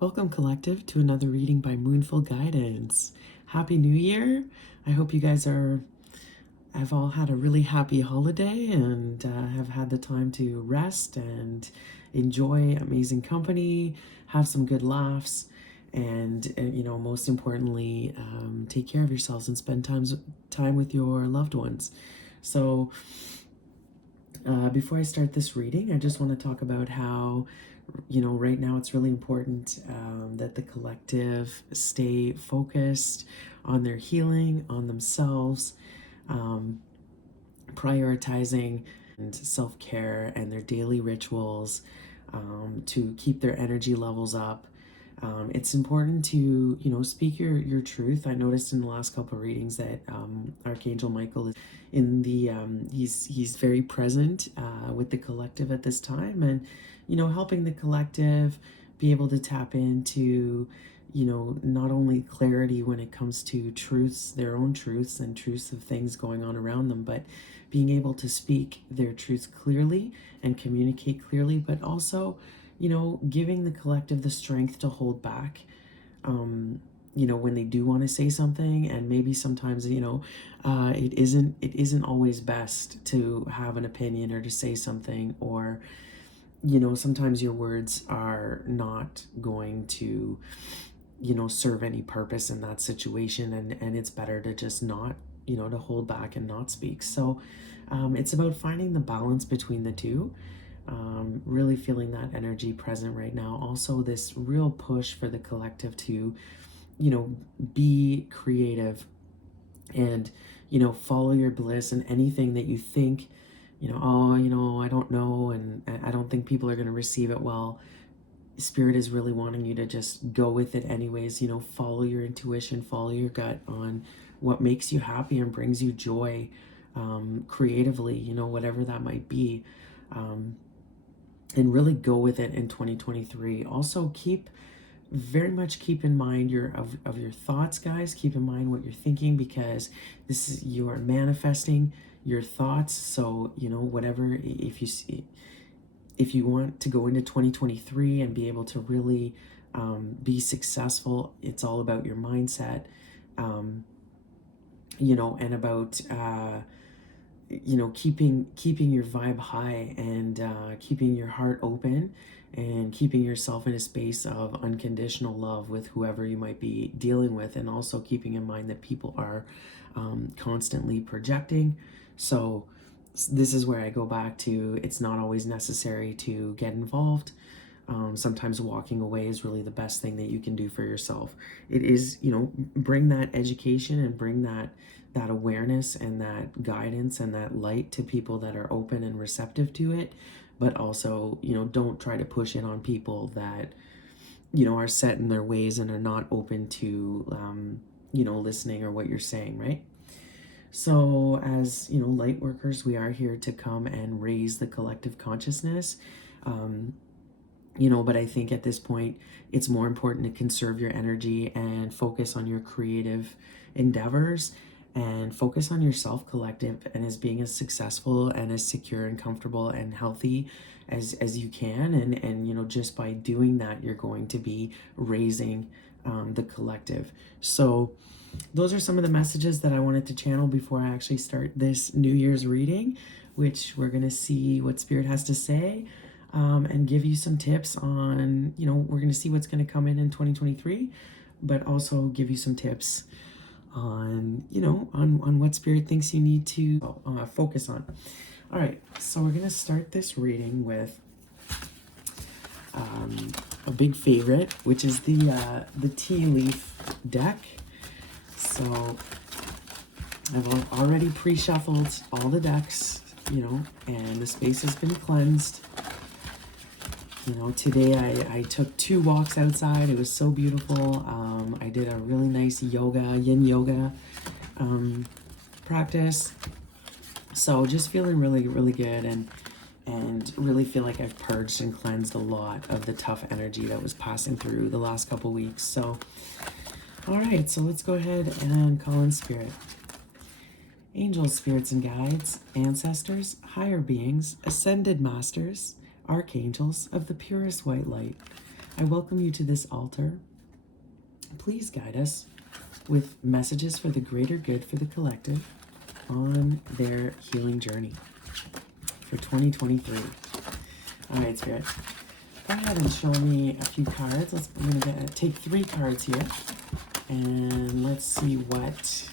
Welcome, Collective, to another reading by Moonful Guidance. Happy New Year! I hope you guys have all had a really happy holiday and have had the time to rest and enjoy amazing company, have some good laughs, and most importantly, take care of yourselves and spend time with your loved ones. So, before I start this reading, I just want to talk about how, right now it's really important that the collective stay focused on their healing, on themselves, prioritizing and self-care and their daily rituals to keep their energy levels up. It's important to, speak your truth. I noticed in the last couple of readings that Archangel Michael is in the, he's very present with the collective at this time, and, helping the collective be able to tap into, not only clarity when it comes to truths, their own truths and truths of things going on around them, but being able to speak their truths clearly and communicate clearly, but also, giving the collective the strength to hold back, when they do want to say something, and maybe sometimes, it isn't always best to have an opinion or to say something, or, sometimes your words are not going to, serve any purpose in that situation, and it's better to just not, to hold back and not speak. So it's about finding the balance between the two. Really feeling that energy present right now. Also, this real push for the collective to, be creative and, follow your bliss, and anything that you think, I don't know, and I don't think people are going to receive it well. Spirit is really wanting you to just go with it anyways. Follow your intuition, follow your gut on what makes you happy and brings you joy, creatively, whatever that might be. And really go with it in 2023. Also, very much keep in mind of your thoughts, guys. Keep in mind what you're thinking, because you are manifesting your thoughts. So, whatever, if you want to go into 2023 and be able to really be successful, it's all about your mindset, and about keeping your vibe high, and keeping your heart open, and keeping yourself in a space of unconditional love with whoever you might be dealing with, and also keeping in mind that people are constantly projecting. So this is where I go back to, it's not always necessary to get involved. Sometimes walking away is really the best thing that you can do for yourself. It is, bring that education and bring that awareness and that guidance and that light to people that are open and receptive to it. But also, don't try to push it on people that, are set in their ways and are not open to, listening or what you're saying, right? So as, light workers, we are here to come and raise the collective consciousness. But I think at this point, it's more important to conserve your energy and focus on your creative endeavors, and focus on yourself, collective, and as being as successful and as secure and comfortable and healthy as you can. And just by doing that, you're going to be raising the collective. So those are some of the messages that I wanted to channel before I actually start this New Year's reading, which we're going to see what Spirit has to say, and give you some tips on, we're going to see what's going to come in 2023, but also give you some tips on, on what Spirit thinks you need to focus on. All right, so we're going to start this reading with a big favorite, which is the tea leaf deck. So I've already pre-shuffled all the decks, and the space has been cleansed. Today I took 2 walks outside. It was so beautiful. I did a really nice yin yoga practice. So just feeling really, really good, and really feel like I've purged and cleansed a lot of the tough energy that was passing through the last couple weeks. So, all right, so let's go ahead and call in Spirit. Angels, spirits, and guides, ancestors, higher beings, ascended masters, archangels of the purest white light, I welcome you to this altar. Please guide us with messages for the greater good for the collective on their healing journey for 2023. All right, Spirit, go ahead and show me a few cards. I'm going to take 3 cards here, and let's see what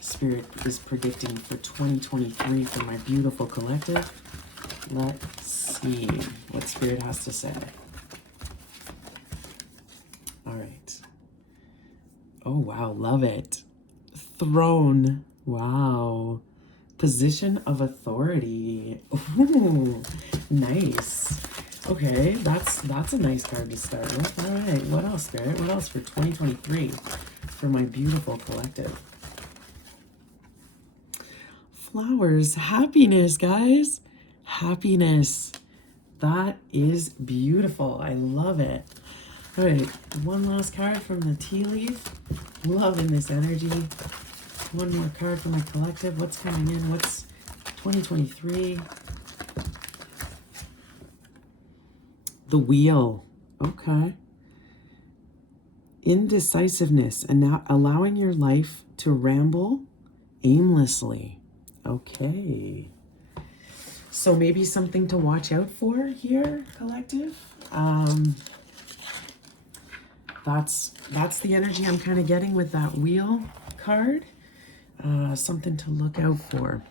Spirit is predicting for 2023 for my beautiful collective. Let's see what Spirit has to say. All right. Oh, wow. Love it. Throne. Wow. Position of authority. Ooh, nice. Okay, that's a nice card to start with. All right. What else, Spirit? What else for 2023 for my beautiful collective? Flowers. Happiness, guys. Happiness. That is beautiful. I love it. All right, one last card from the tea leaf. Loving this energy. One more card for my collective. What's coming in? What's 2023? The wheel. Okay. Indecisiveness and now allowing your life to ramble aimlessly. Okay. So maybe something to watch out for here, collective. That's the energy I'm kind of getting with that wheel card. Something to look out for.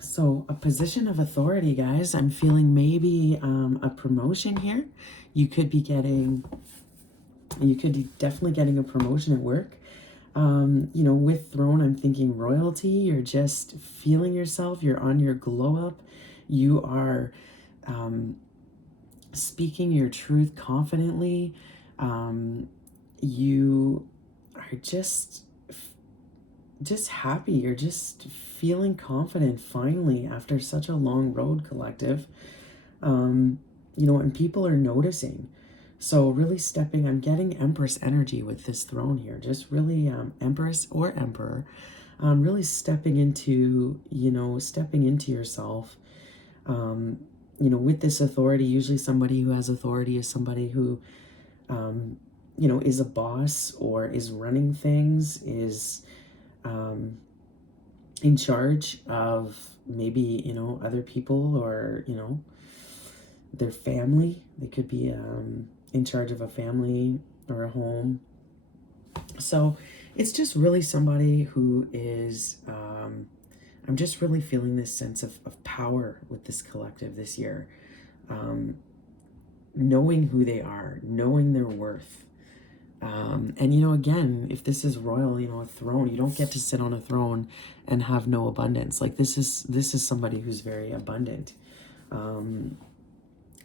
So a position of authority, guys. I'm feeling maybe a promotion here. You could be definitely getting a promotion at work. You know, with throne, I'm thinking royalty. You're just feeling yourself. You're on your glow up. You are speaking your truth confidently. You are just happy. You're just feeling confident finally after such a long road, collective. You know, and people are noticing. So really I'm getting Empress energy with this throne here. Just really Empress or Emperor. Really stepping into yourself. You know, with this authority, usually somebody who has authority is somebody who, you know, is a boss or is running things, is in charge of maybe, you know, other people or, you know, their family. They could be in charge of a family or a home. So it's just really somebody who is, I'm just really feeling this sense of power with this collective this year. Knowing who they are, knowing their worth. And, you know, again, if this is royal, you know, a throne, you don't get to sit on a throne and have no abundance. Like this is somebody who's very abundant.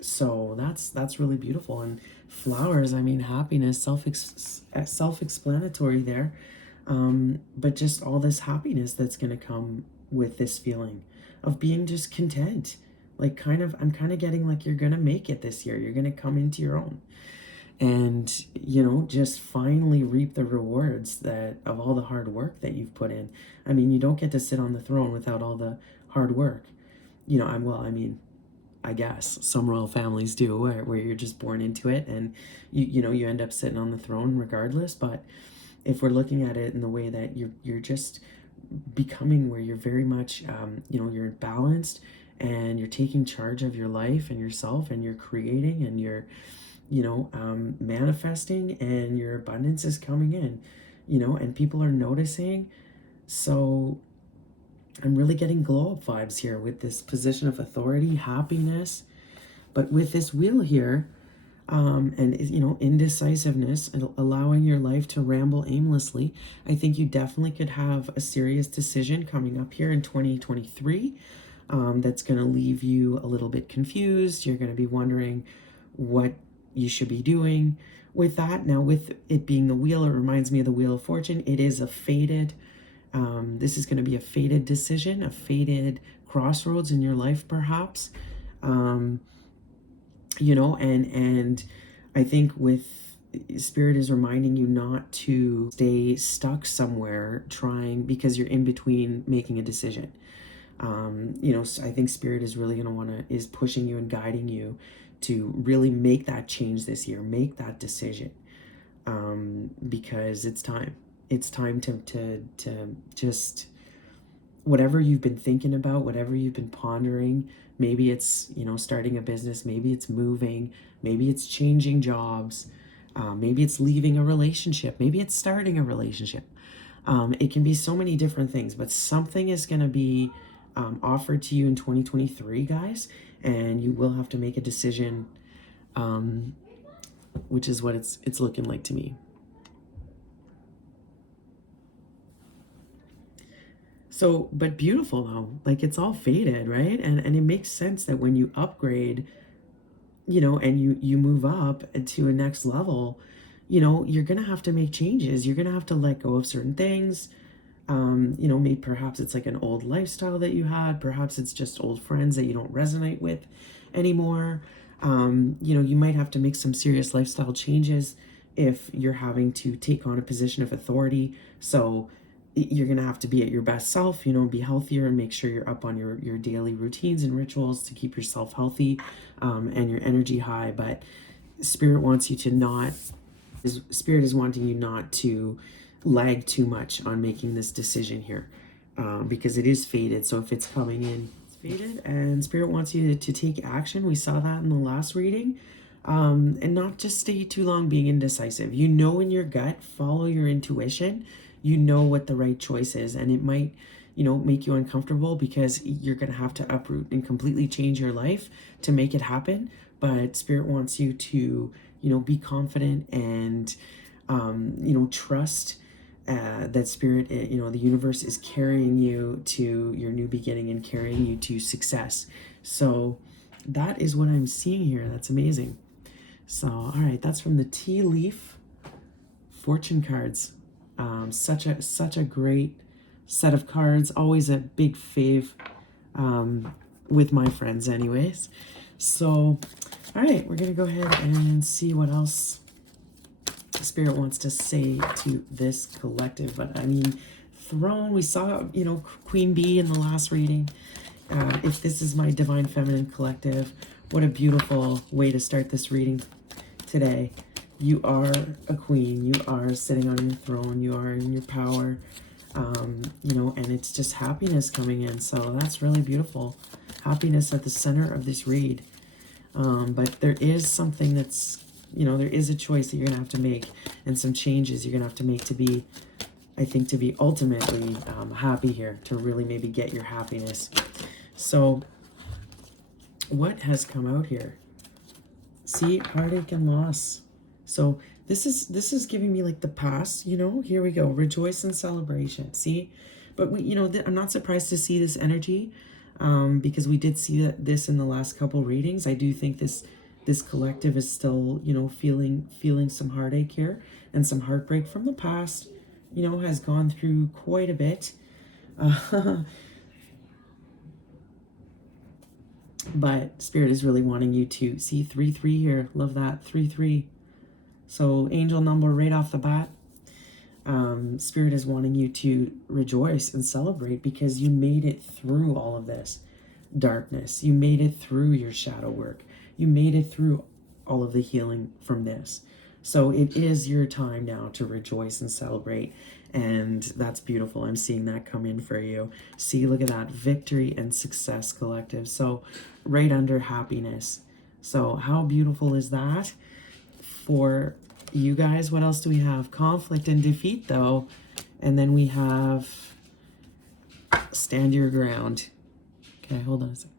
So that's really beautiful. And flowers, I mean, happiness, self-explanatory there. But just all this happiness that's going to come with this feeling of being just content. Like I'm kind of getting like you're going to make it this year. You're going to come into your own. And, you know, just finally reap the rewards of all the hard work that you've put in. I mean, you don't get to sit on the throne without all the hard work. You know, I guess some royal families do, where you're just born into it and you end up sitting on the throne regardless. But if we're looking at it in the way that you're just becoming where you're very much, you know, you're balanced and you're taking charge of your life and yourself and you're creating and you're, you know, manifesting and your abundance is coming in, you know, and people are noticing. So I'm really getting glow up vibes here with this position of authority, happiness, but with this wheel here, and, you know, indecisiveness and allowing your life to ramble aimlessly. I think you definitely could have a serious decision coming up here in 2023 that's going to leave you a little bit confused. You're going to be wondering what you should be doing with that. Now, with it being the wheel, it reminds me of the Wheel of Fortune. It is a fated, this is going to be a fated decision, a fated crossroads in your life, perhaps. You know, and I think with Spirit is reminding you not to stay stuck somewhere because you're in between making a decision. You know, I think Spirit is really going to is pushing you and guiding you to really make that change this year, make that decision, because it's time. It's time to just, whatever you've been thinking about, whatever you've been pondering, maybe it's, starting a business, maybe it's moving, maybe it's changing jobs, maybe it's leaving a relationship, maybe it's starting a relationship. It can be so many different things, but something is going to be offered to you in 2023, guys, and you will have to make a decision, which is what it's looking like to me. So, but beautiful though, like it's all faded, right? And it makes sense that when you upgrade, and you move up to a next level, you're gonna have to make changes. You're gonna have to let go of certain things. Maybe perhaps it's like an old lifestyle that you had. Perhaps it's just old friends that you don't resonate with anymore. You might have to make some serious lifestyle changes if you're having to take on a position of authority. So you're going to have to be at your best self, be healthier and make sure you're up on your daily routines and rituals to keep yourself healthy, and your energy high. But Spirit wants you to not, Spirit is wanting you not to lag too much on making this decision here, because it is faded. So if it's coming in, it's faded, and Spirit wants you to take action. We saw that in the last reading, and not just stay too long being indecisive. In your gut, follow your intuition. You know what the right choice is, and it might, make you uncomfortable because you're going to have to uproot and completely change your life to make it happen. But Spirit wants you to, be confident and, trust that Spirit, the universe is carrying you to your new beginning and carrying you to success. So that is what I'm seeing here. That's amazing. So, all right, that's from the tea leaf fortune cards. Such a great set of cards. Always a big fave, with my friends anyways. So, all right, we're going to go ahead and see what else Spirit wants to say to this collective. But I mean, throne, we saw, Queen Bee in the last reading. If this is my Divine Feminine collective, what a beautiful way to start this reading today. You are a queen. You are sitting on your throne. You are in your power, and it's just happiness coming in. So that's really beautiful. Happiness at the center of this read. But there is something that's, there is a choice that you're going to have to make, and some changes you're going to have to make to be ultimately happy here, to really maybe get your happiness. So what has come out here? See, heartache and loss. So this is giving me like the past, here we go. Rejoice and celebration. See, but I'm not surprised to see this energy, because we did see this in the last couple readings. I do think this collective is still, feeling some heartache here and some heartbreak from the past, has gone through quite a bit. But Spirit is really wanting you to see 3-3 here. Love that, 3-3. So angel number right off the bat. Spirit is wanting you to rejoice and celebrate because you made it through all of this darkness. You made it through your shadow work. You made it through all of the healing from this. So it is your time now to rejoice and celebrate. And that's beautiful. I'm seeing that come in for you. See, look at that. Victory and success collective. So right under happiness. So how beautiful is that? For you guys, what else do we have? Conflict and defeat, though. And then we have stand your ground. Okay, hold on a second.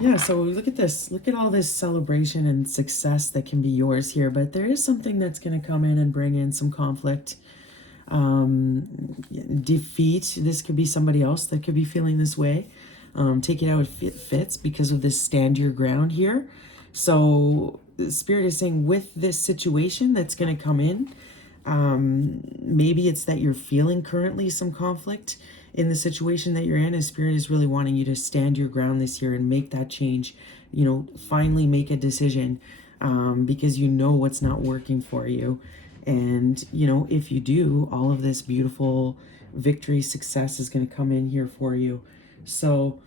Yeah, so look at this. Look at all this celebration and success that can be yours here. But there is something that's going to come in and bring in some conflict. Defeat. This could be somebody else that could be feeling this way. Take it out if it fits because of this stand your ground here. So Spirit is saying with this situation that's going to come in, maybe it's that you're feeling currently some conflict in the situation that you're in, and Spirit is really wanting you to stand your ground this year and make that change, finally make a decision, because what's not working for you. And, if you do, all of this beautiful victory, success is going to come in here for you. So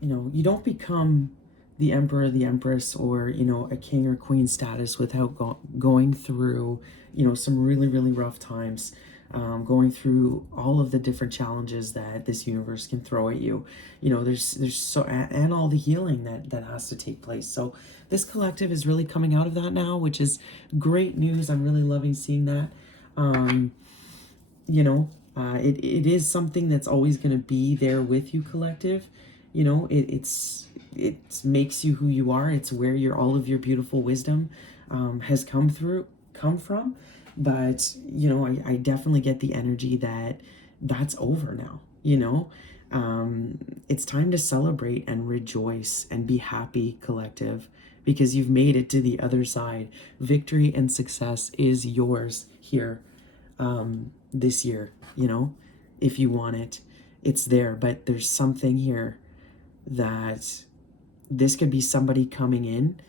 you don't become the emperor, the empress, or, a king or queen status without going through, some really, really rough times, going through all of the different challenges that this universe can throw at you. There's so, and all the healing that has to take place. So this collective is really coming out of that now, which is great news. I'm really loving seeing that. Um, it is something that's always going to be there with you, collective. It makes you who you are. It's where all of your beautiful wisdom has come from. But I definitely get the energy that's over now. It's time to celebrate and rejoice and be happy, collective, because you've made it to the other side. Victory and success is yours here, this year. If you want it, it's there. But there's something here that this could be somebody coming in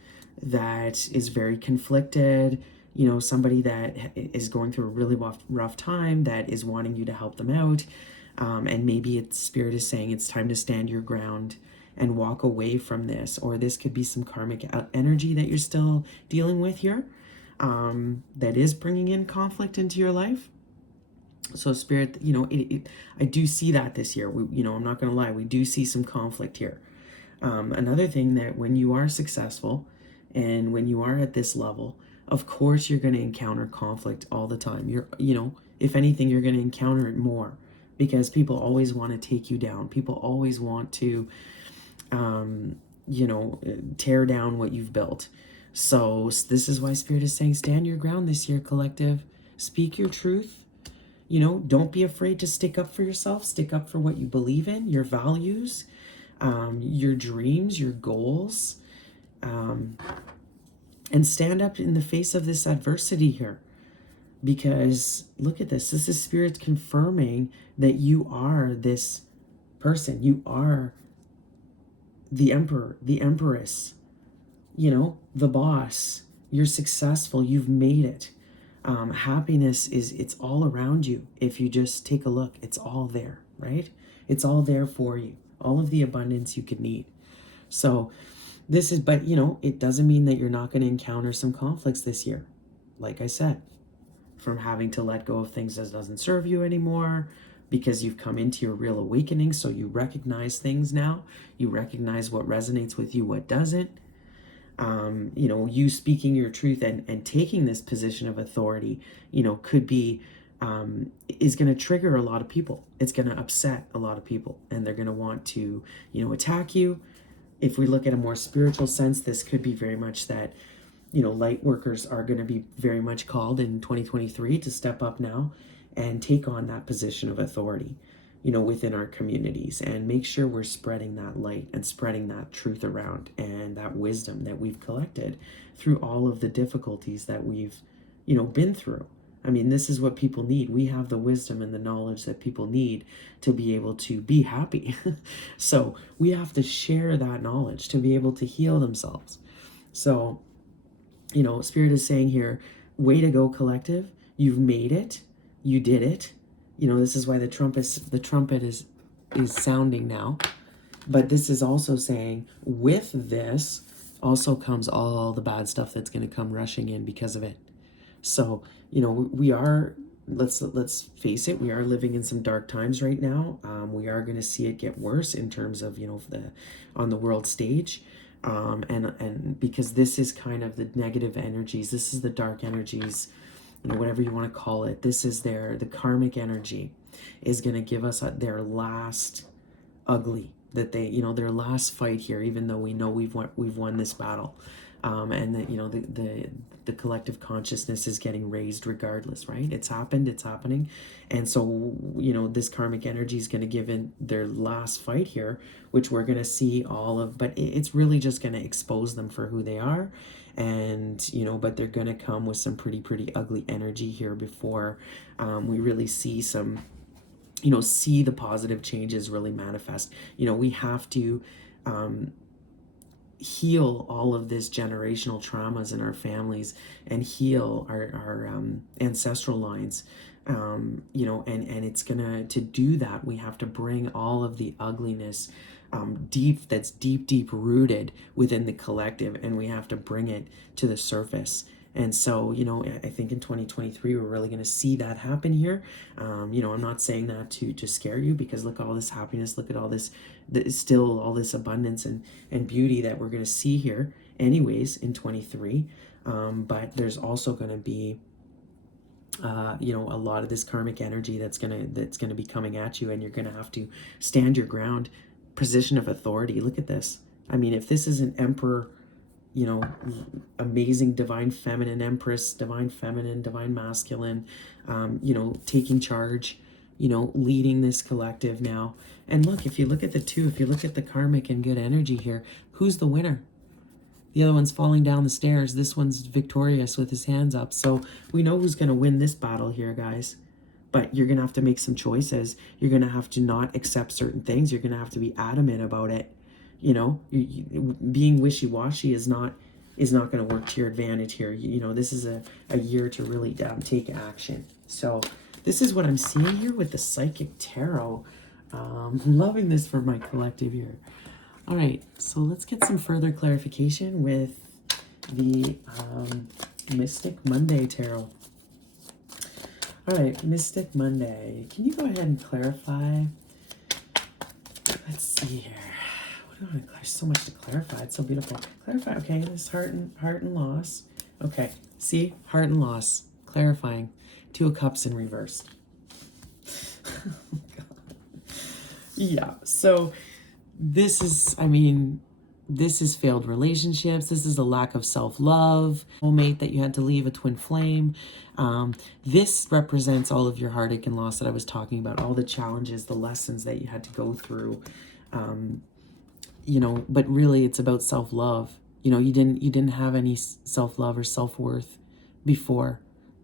that is very conflicted, somebody that is going through a really rough time, that is wanting you to help them out. And maybe spirit is saying it's time to stand your ground and walk away from this. Or this could be some karmic energy that you're still dealing with here, that is bringing in conflict into your life. So spirit, I do see that this year. I'm not going to lie, we do see some conflict here. Another thing, that when you are successful and when you are at this level, of course you're going to encounter conflict all the time. If anything, you're going to encounter it more, because people always want to take you down. People always want to, tear down what you've built. So this is why spirit is saying, stand your ground this year, collective. Speak your truth. Don't be afraid to stick up for yourself. Stick up for what you believe in, your values, your dreams, your goals, and stand up in the face of this adversity here. Because look at this. This is spirit confirming that you are this person. You are the emperor, the empress, the boss. You're successful. You've made it. Happiness it's all around you. If you just take a look, it's all there, right? It's all there for you. All of the abundance you could need. So but it doesn't mean that you're not going to encounter some conflicts this year. Like I said, from having to let go of things that doesn't serve you anymore, because you've come into your real awakening. So you recognize things now. You recognize what resonates with you, what doesn't. You speaking your truth and taking this position of authority, could be, is going to trigger a lot of people. It's going to upset a lot of people, and they're going to want to, attack you. If we look at a more spiritual sense, this could be very much that, light workers are going to be very much called in 2023 to step up now and take on that position of authority, within our communities, and make sure we're spreading that light and spreading that truth around, and that wisdom that we've collected through all of the difficulties that we've, been through. I mean, this is what people need. We have the wisdom and the knowledge that people need to be able to be happy. So we have to share that knowledge to be able to heal themselves. So, spirit is saying here, way to go, collective. You've made it. You did it. This is why the trumpet is sounding now. But this is also saying, with this also comes all the bad stuff that's going to come rushing in because of it. So, we are, let's face it, we are living in some dark times right now. We are going to see it get worse in terms of, on the world stage. And because this is kind of the negative energies, this is the dark energies, whatever you want to call it. This is the karmic energy is going to give us their last ugly, that their last fight here, even though we know we've won this battle. And that, the collective consciousness is getting raised regardless, right? It's happened, it's happening. And so, this karmic energy is going to give in their last fight here, which we're going to see but it's really just going to expose them for who they are. And, but they're going to come with some pretty ugly energy here before we really see some, see the positive changes really manifest. We have to, heal all of this generational traumas in our families and heal our ancestral lines, and it's to do that, we have to bring all of the ugliness deep rooted within the collective, and we have to bring it to the surface. And so, I think in 2023, we're really going to see that happen here. I'm not saying that to scare you, because look at all this happiness, look at all this, still all this abundance and beauty that we're going to see here anyways in 23. But there's also going to be a lot of this karmic energy that's gonna be coming at you, and you're gonna have to stand your ground, position of authority. Look at this. I mean, if this is an emperor, amazing divine feminine empress, divine feminine, divine masculine, taking charge, leading this collective now. And look, if you look at if you look at the karmic and good energy here, who's the winner? The other one's falling down the stairs. This one's victorious with his hands up. So we know who's going to win this battle here, guys. But you're going to have to make some choices. You're going to have to not accept certain things. You're going to have to be adamant about it. Being wishy-washy is not going to work to your advantage here. This is a year to really take action. So this is what I'm seeing here with the Psychic Tarot. Loving this for my collective here. All right, so let's get some further clarification with the Mystic Monday Tarot. All right, Mystic Monday. Can you go ahead and clarify? Let's see here. What do I want to? There's so much to clarify. It's so beautiful. Clarify. Okay, this heart and loss. Okay, see, heart and loss. Clarifying. Two of Cups in reverse. Oh, God. Yeah. So. This is failed relationships. This is a lack of self-love, soulmate that you had to leave, a twin flame. This represents all of your heartache and loss that I was talking about, all the challenges, the lessons that you had to go through. But really it's about self-love. You didn't have any self-love or self-worth before,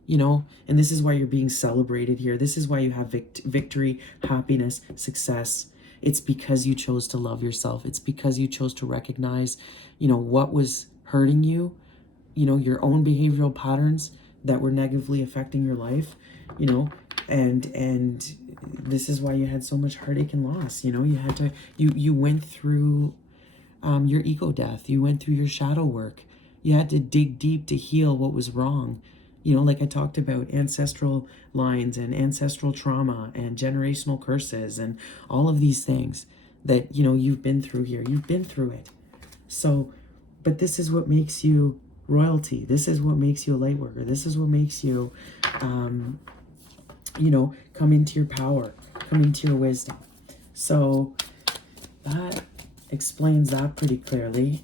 and this is why you're being celebrated here. This is why you have victory, happiness, success. It's because you chose to love yourself. It's because you chose to recognize, what was hurting you, your own behavioral patterns that were negatively affecting your life, and this is why you had so much heartache and loss. You went through your ego death. You went through your shadow work. You had to dig deep to heal what was wrong. Like I talked about, ancestral lines and ancestral trauma and generational curses and all of these things that, you've been through here. You've been through it. So, but this is what makes you royalty. This is what makes you a light worker. This is what makes you, come into your power, come into your wisdom. So that explains that pretty clearly.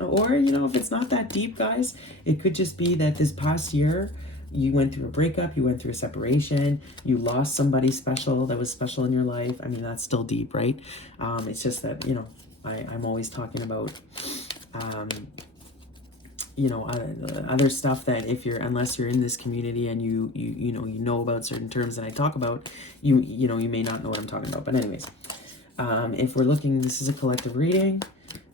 Or, if it's not that deep, guys, it could just be that this past year you went through a breakup, you went through a separation, you lost somebody special that was special in your life. I mean, that's still deep, right? It's just that, I'm always talking about, other stuff that unless you're in this community and you know about certain terms that I talk about, you may not know what I'm talking about. But anyways, if we're looking, this is a collective reading.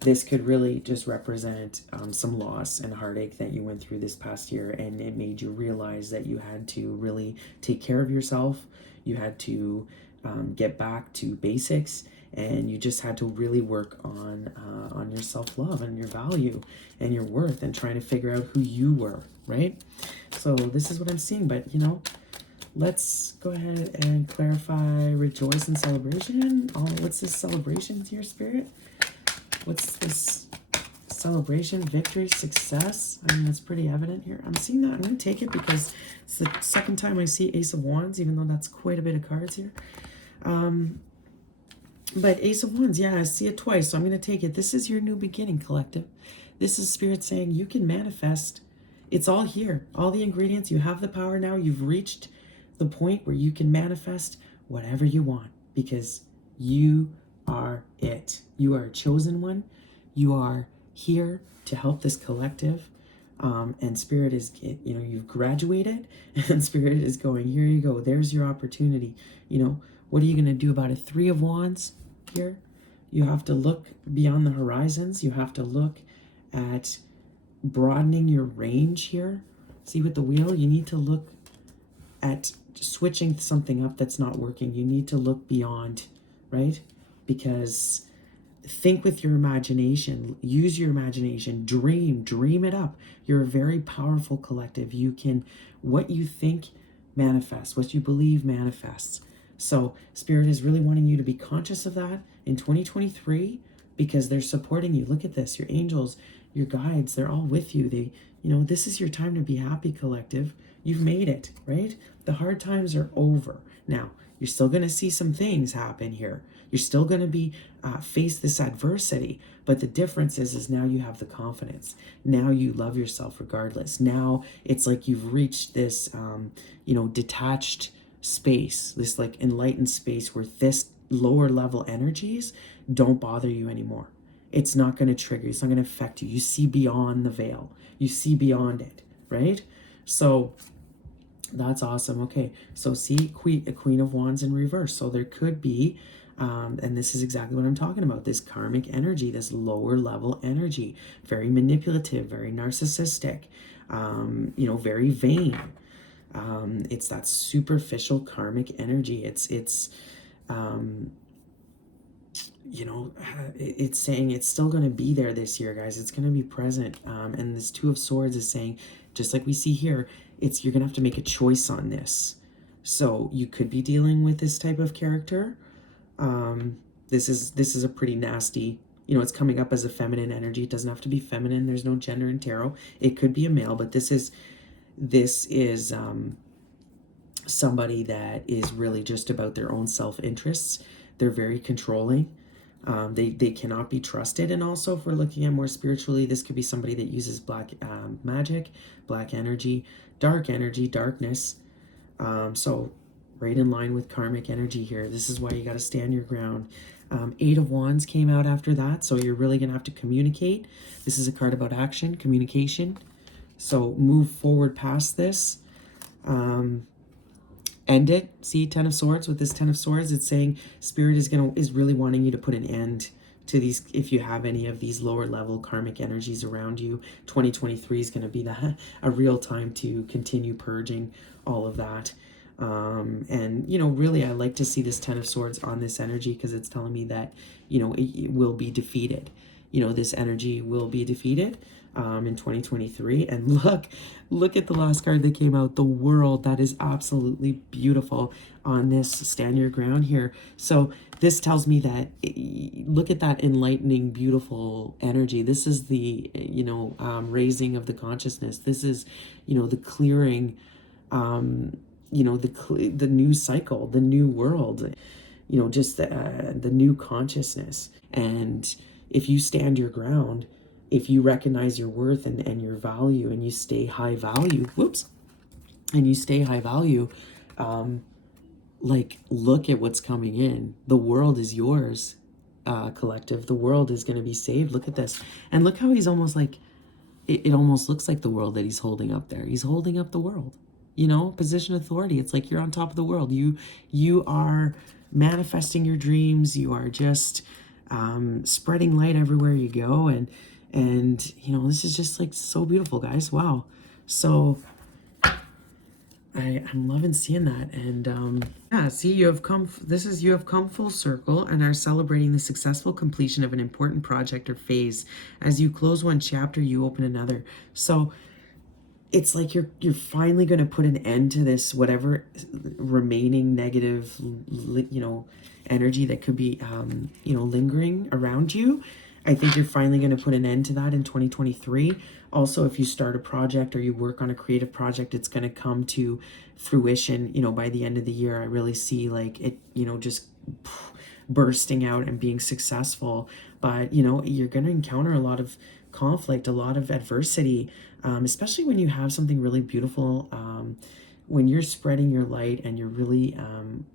This could really just represent some loss and heartache that you went through this past year, and it made you realize that you had to really take care of yourself. You had to get back to basics, and you just had to really work on your self-love and your value and your worth, and trying to figure out who you were, right? So this is what I'm seeing. But let's go ahead and clarify rejoice and celebration. What's this celebration here, Spirit? What's this celebration? Victory, success? I mean, that's pretty evident here. I'm seeing that. I'm going to take it because it's the second time I see Ace of Wands, even though that's quite a bit of cards here. But Ace of Wands, yeah, I see it twice, so I'm going to take it. This is your new beginning, collective. This is Spirit saying you can manifest. It's all here. All the ingredients. You have the power now. You've reached the point where you can manifest whatever you want, because you are it. You are a chosen one. You are here to help this collective. And Spirit is, you've graduated, and Spirit is going, here you go. There's your opportunity. What are you going to do about it? Three of Wands here. You have to look beyond the horizons. You have to look at broadening your range here. See, with the wheel, you need to look at switching something up that's not working. You need to look beyond, right? Because think with your imagination, use your imagination, dream it up. You're a very powerful collective. You can, what you think manifests, what you believe manifests. So Spirit is really wanting you to be conscious of that in 2023, because they're supporting you. Look at this, your angels, your guides, they're all with you. They, this is your time to be happy, collective. You've made it, right? The hard times are over. Now, you're still going to see some things happen here. You're still going to be face this adversity, but the difference is now you have the confidence. Now you love yourself regardless. Now it's like you've reached this, detached space, this like enlightened space where this lower level energies don't bother you anymore. It's not going to trigger you. It's not going to affect you. You see beyond the veil. You see beyond it, right? So that's awesome. Okay, so see Queen of Wands in reverse. So there could be, and this is exactly what I'm talking about, this karmic energy, this lower level energy, very manipulative, very narcissistic, very vain. It's that superficial karmic energy. It's it's saying it's still going to be there this year, guys. It's going to be present. And this Two of Swords is saying, just like we see here, you're going to have to make a choice on this. So you could be dealing with this type of character. This is a pretty nasty, it's coming up as a feminine energy. It doesn't have to be feminine. There's no gender in tarot. It could be a male, but this is somebody that is really just about their own self-interests. They're very controlling. They cannot be trusted. And also, if we're looking at more spiritually, this could be somebody that uses black magic, black energy, darkness. So right in line with karmic energy here. This is why you got to stand your ground. Eight of Wands came out after that. So you're really going to have to communicate. This is a card about action, communication. So move forward past this. End it. See, Ten of Swords. With this Ten of Swords, it's saying Spirit is really wanting you to put an end to these. If you have any of these lower level karmic energies around you, 2023 is going to be a real time to continue purging all of that. And really, I like to see this Ten of Swords on this energy, because it's telling me that it will be defeated. This energy will be defeated in 2023. And look at the last card that came out, the World. That is absolutely beautiful on this stand your ground here. So this tells me that, look at that enlightening, beautiful energy. This is the raising of the consciousness. This is the clearing, the new cycle, the new world, just the new consciousness. And if you stand your ground, if you recognize your worth and your value, and you stay high value, look at what's coming in. The world is yours, collective. The world is going to be saved. Look at this. And look how he's almost like, it almost looks like the world that he's holding up there. He's holding up the world, position of authority. It's like you're on top of the world. You are manifesting your dreams. You are just spreading light everywhere you go. And this is just like so beautiful, guys. Wow. So I'm loving seeing that. And yeah, see, you have come full circle and are celebrating the successful completion of an important project or phase. As you close one chapter, you open another. So it's like you're finally going to put an end to this, whatever remaining negative energy that could be lingering around you. I think you're finally going to put an end to that in 2023. Also, if you start a project or you work on a creative project, it's going to come to fruition, by the end of the year. I really see like it, just bursting out and being successful. But, you're going to encounter a lot of conflict, a lot of adversity, especially when you have something really beautiful. When you're spreading your light and you're really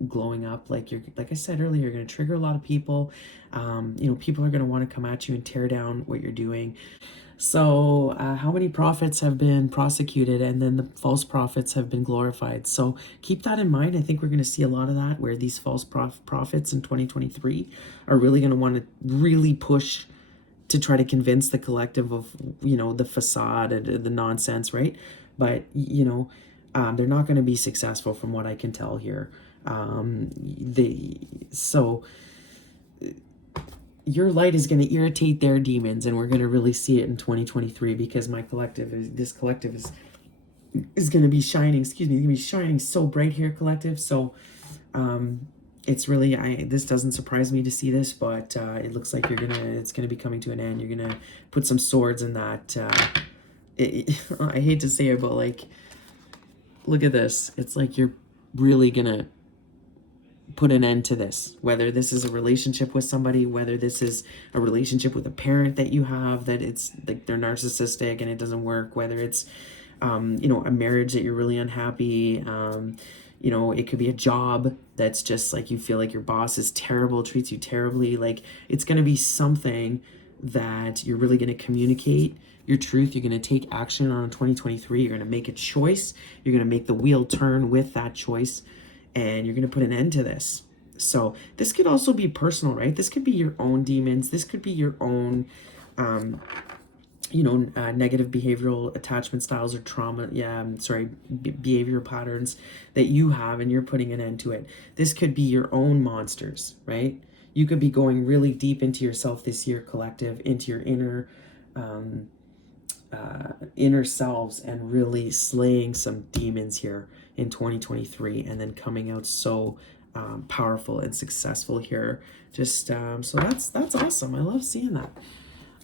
glowing up, like I said earlier, you're going to trigger a lot of people. People are going to want to come at you and tear down what you're doing. So how many prophets have been prosecuted, and then the false prophets have been glorified? So keep that in mind. I think we're going to see a lot of that, where these false prophets in 2023 are really going to want to really push to try to convince the collective of, the facade and the nonsense, right? But, they're not going to be successful from what I can tell here. your light is going to irritate their demons, and we're going to really see it in 2023, because this collective is going to be shining, excuse me, going to be shining so bright here, collective. So it's really, this doesn't surprise me to see this, but it looks like it's gonna be coming to an end. You're gonna put some swords in that. I hate to say it, but like, look at this. It's like you're really gonna put an end to this. Whether this is a relationship with somebody, whether this is a relationship with a parent that you have, that it's like they're narcissistic and it doesn't work. Whether it's a marriage that you're really unhappy. It could be a job that's just like you feel like your boss is terrible, treats you terribly. Like, it's going to be something that you're really going to communicate your truth. You're going to take action on in 2023. You're going to make a choice. You're going to make the wheel turn with that choice, and you're going to put an end to this. So this could also be personal, right? This could be your own demons. This could be your own negative behavioral attachment styles or behavioral patterns that you have, and you're putting an end to it. This could be your own monsters, right? You could be going really deep into yourself this year, collective, into your inner selves, and really slaying some demons here in 2023, and then coming out so powerful and successful here. Just so that's awesome. I love seeing that.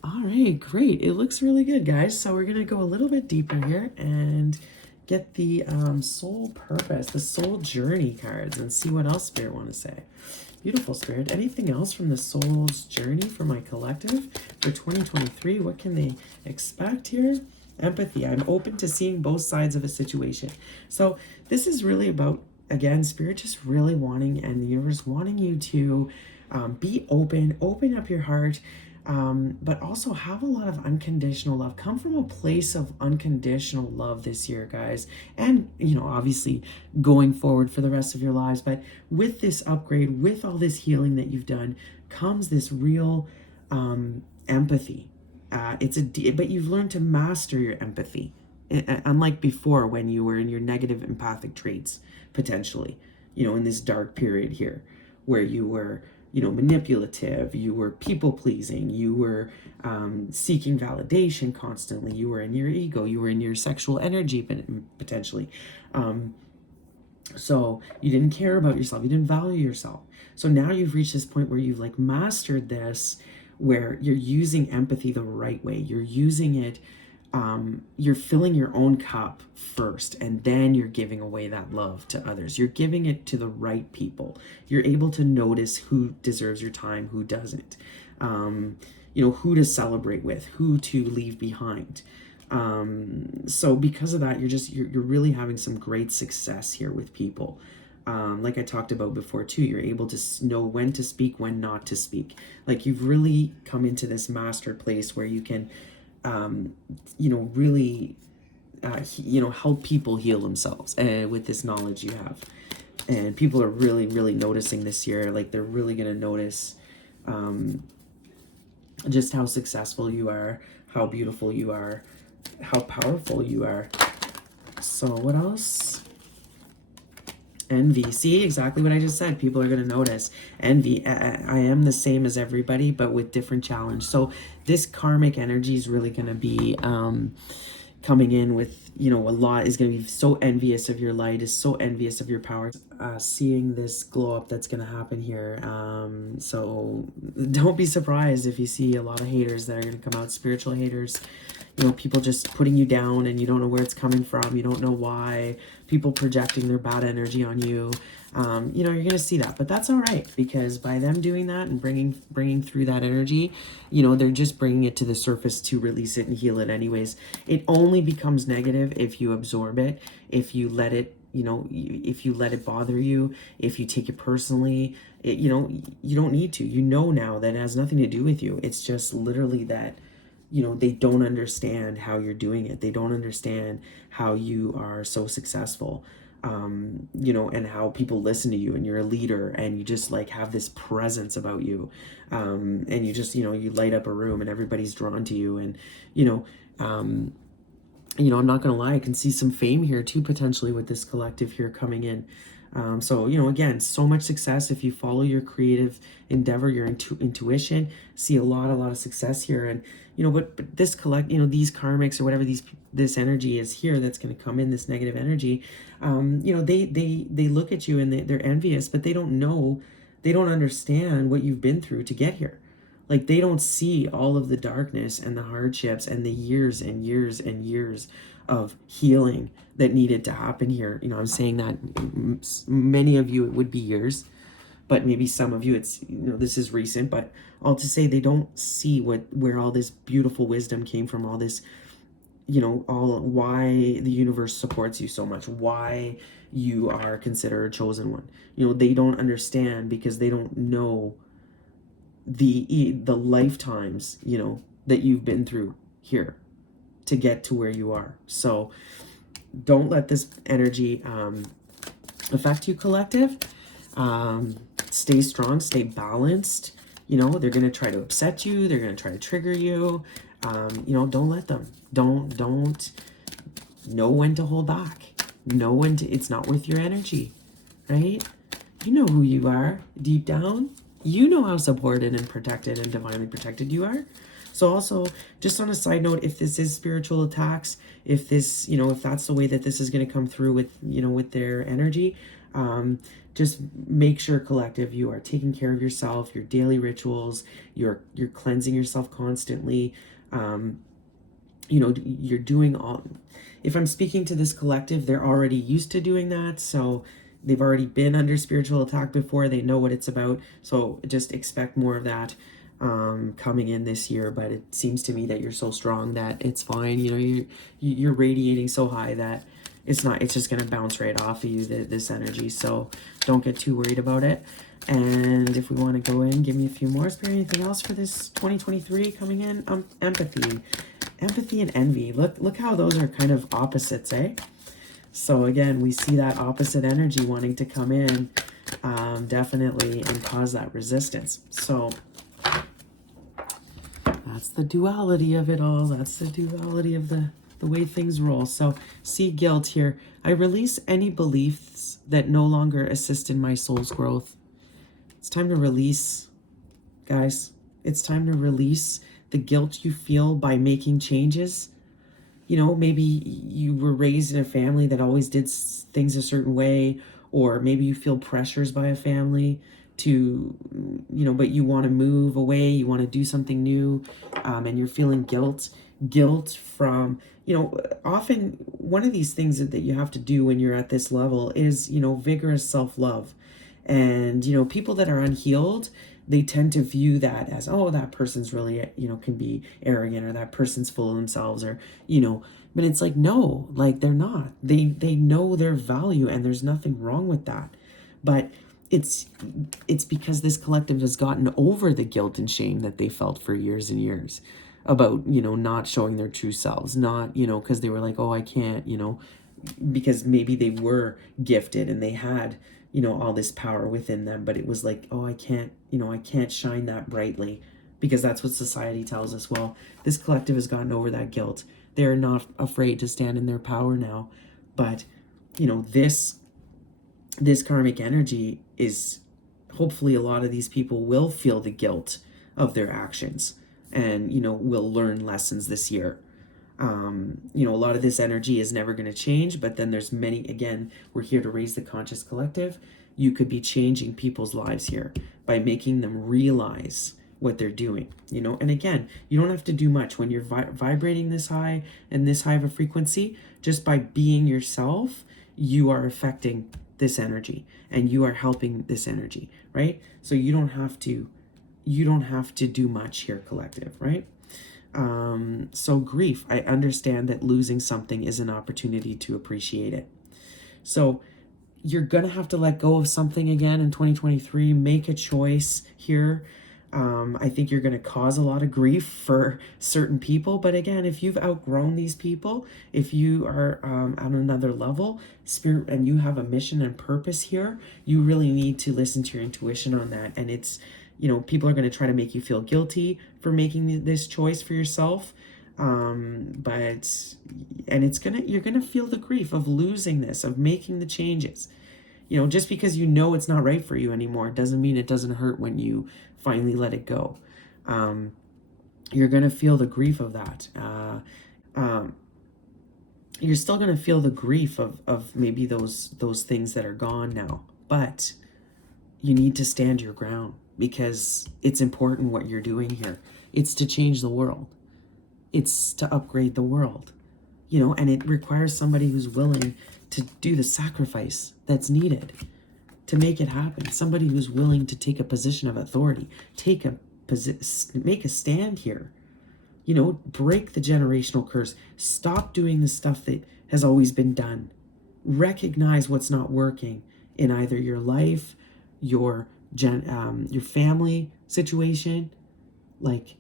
All right, great. It looks really good, guys. So we're going to go a little bit deeper here and get the soul purpose, the soul journey cards, and see what else Spirit want to say. Beautiful, Spirit. Anything else from the soul's journey for my collective for 2023? What can they expect here? Empathy. I'm open to seeing both sides of a situation. So this is really about, again, Spirit just really wanting, and the universe wanting you to be open up your heart, but also have a lot of unconditional love. Come from a place of unconditional love this year, guys. And, obviously going forward for the rest of your lives. But with this upgrade, with all this healing that you've done, comes this real empathy. But you've learned to master your empathy. Unlike before, when you were in your negative empathic traits, potentially, in this dark period here, where you were manipulative, you were people-pleasing, you were seeking validation constantly, you were in your ego, you were in your sexual energy, potentially. So you didn't care about yourself, you didn't value yourself. So now you've reached this point where you've mastered this, where you're using empathy the right way. You're using it, you're filling your own cup first, and then you're giving away that love to others. You're giving it to the right people. You're able to notice who deserves your time, who doesn't, who to celebrate with, who to leave behind. So because of that, you're really having some great success here with people. Like I talked about before too, you're able to know when to speak, when not to speak. Like, you've really come into this master place where you can really, help people heal themselves with this knowledge you have. And people are really, really noticing this year. Like, they're really going to notice just how successful you are, how beautiful you are, how powerful you are. So what else? Envy. See, exactly what I just said. People are going to notice. Envy. I am the same as everybody, but with different challenge. So this karmic energy is really going to be coming in with, a lot is going to be so envious of your light, is so envious of your power. Seeing this glow up that's going to happen here. So don't be surprised if you see a lot of haters that are going to come out, spiritual haters. People just putting you down, and you don't know where it's coming from. You don't know why. People projecting their bad energy on you. You're going to see that, but that's all right, because by them doing that and bringing through that energy, they're just bringing it to the surface to release it and heal it anyways. It only becomes negative if you absorb it, if you let it, if you let it bother you, if you take it personally. You don't need to. Now that it has nothing to do with you. It's just literally that they don't understand how you're doing it. They don't understand how you are so successful, and how people listen to you, and you're a leader, and you just have this presence about you. And you just, you light up a room, and everybody's drawn to you. And, I'm not going to lie, I can see some fame here too, potentially, with this collective here coming in. So, again, so much success if you follow your creative endeavor, your intuition. See a lot of success here. And, but this these karmics or whatever this energy is here that's going to come in, this negative energy, they look at you and they're envious, but they don't understand what you've been through to get here. Like, they don't see all of the darkness and the hardships and the years and years and years of healing that needed to happen here. I'm saying that many of you it would be years, but maybe some of you it's this is recent. But all to say, they don't see where all this beautiful wisdom came from, all this, all why the universe supports you so much, why you are considered a chosen one. They don't understand because they don't know the lifetimes that you've been through here to get to where you are. So don't let this energy affect you, collective. Stay strong, stay balanced. They're going to try to upset you, they're going to try to trigger you. Don't let them. Don't know when to hold back, know when to, it's not worth your energy, right? You know who you are deep down. You know how supported and protected and divinely protected you are. So also, just on a side note, if this is spiritual attacks, if this, if that's the way that this is going to come through with, with their energy, just make sure, collective, you are taking care of yourself, your daily rituals, you're cleansing yourself constantly. You're doing all, if I'm speaking to this collective, they're already used to doing that. So they've already been under spiritual attack before. They know what it's about. So just expect more of that coming in this year. But it seems to me that you're so strong that it's fine. You're radiating so high that it's just going to bounce right off of you, this energy. So don't get too worried about it. And if we want to go in, give me a few more. Is there anything else for this 2023 coming in? Empathy and envy. Look how those are kind of opposites, eh? So again, we see that opposite energy wanting to come in, definitely, and cause that resistance. So that's the duality of it all. That's the duality of the way things roll. So see guilt here. I release any beliefs that no longer assist in my soul's growth. It's time to release, guys. It's time to release the guilt you feel by making changes. Maybe you were raised in a family that always did things a certain way, or maybe you feel pressures by a family to, but you want to move away, you want to do something new, and you're feeling guilt from, often one of these things that you have to do when you're at this level is, vigorous self-love. And, people that are unhealed, they tend to view that as, oh, that person's really, can be arrogant, or that person's full of themselves, or, but it's like, no, like they're not. They know their value, and there's nothing wrong with that. But it's because this collective has gotten over the guilt and shame that they felt for years and years about, not showing their true selves, not, because they were like, oh, I can't, because maybe they were gifted and they had, all this power within them, but it was like, oh, I can't shine that brightly because that's what society tells us. Well, this collective has gotten over that guilt. They're not afraid to stand in their power now. But, this karmic energy is, hopefully a lot of these people will feel the guilt of their actions and, will learn lessons this year. A lot of this energy is never going to change, but then there's many, again, we're here to raise the conscious collective. You could be changing people's lives here by making them realize what they're doing, and again, you don't have to do much when you're vibrating this high and this high of a frequency. Just by being yourself, you are affecting this energy and you are helping this energy, right? So you don't have to do much here, collective, right? So grief, I understand that losing something is an opportunity to appreciate it. So you're going to have to let go of something again in 2023, make a choice here. I think you're going to cause a lot of grief for certain people. But again, if you've outgrown these people, if you are on another level, spirit, and you have a mission and purpose here, you really need to listen to your intuition on that. And it's, people are going to try to make you feel guilty for making this choice for yourself. You're going to feel the grief of losing this, of making the changes. You know, just because you know it's not right for you anymore doesn't mean it doesn't hurt when you finally let it go. You're going to feel the grief of that. Um, you're still going to feel the grief of maybe those things that are gone now, but you need to stand your ground because it's important what you're doing here. It's to change the world. It's to upgrade the world, you know, and it requires somebody who's willing to do the sacrifice that's needed to make it happen. Somebody who's willing to take a position of authority, make a stand here. You know, break the generational curse. Stop doing the stuff that has always been done. Recognize what's not working in either your life, your family situation. Like,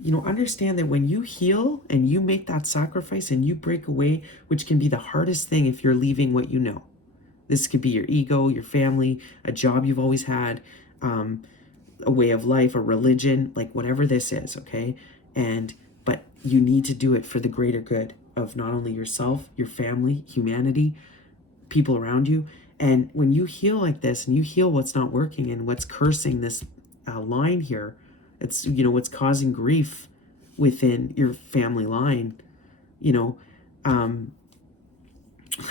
you know, understand that when you heal and you make that sacrifice and you break away, which can be the hardest thing if you're leaving what you know. This could be your ego, your family, a job you've always had, a way of life, a religion, like whatever this is, okay? But you need to do it for the greater good of not only yourself, your family, humanity, people around you. And when you heal like this and you heal what's not working and what's cursing this line here, it's, you know, what's causing grief within your family line, you know,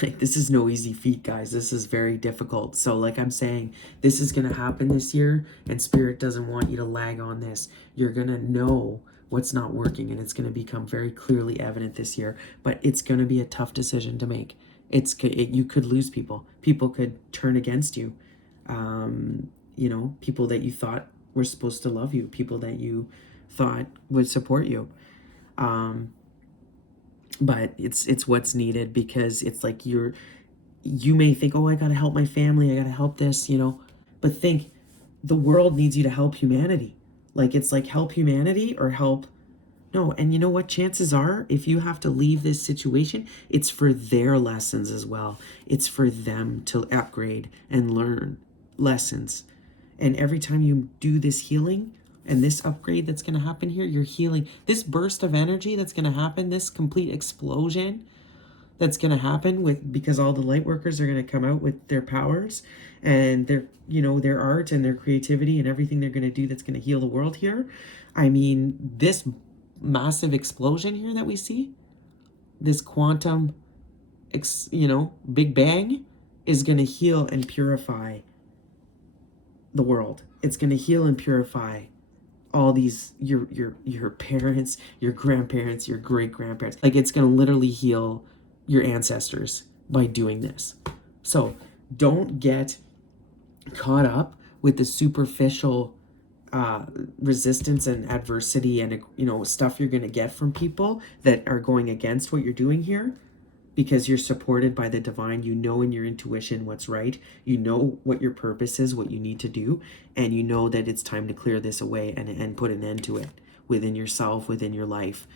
like this is no easy feat, guys. This is very difficult. So like I'm saying, this is going to happen this year and Spirit doesn't want you to lag on this. You're going to know what's not working and it's going to become very clearly evident this year, but it's going to be a tough decision to make. You could lose people. People could turn against you. You know, people that you thought were supposed to love you, people that you thought would support you. But it's what's needed because it's like you may think, oh, I got to help my family. I got to help this, you know, but think the world needs you to help humanity. Like, it's like help humanity or help. No, and you know what? Chances are, if you have to leave this situation, it's for their lessons as well. It's for them to upgrade and learn lessons. And every time you do this healing and this upgrade that's going to happen here, you're healing. This burst of energy that's going to happen, this complete explosion that's going to happen because all the light workers are going to come out with their powers and their, you know, their art and their creativity and everything they're going to do that's going to heal the world here. I mean, this massive explosion here that we see, this quantum, you know, Big Bang is going to heal and purify the world. It's going to heal and purify all these, your parents, your grandparents, your great grandparents. Like, it's going to literally heal your ancestors by doing this. So don't get caught up with the superficial resistance and adversity and, you know, stuff you're going to get from people that are going against what you're doing here, because you're supported by the divine. You know in your intuition what's right. You know what your purpose is, what you need to do, and you know that it's time to clear this away and put an end to it within yourself, within your life.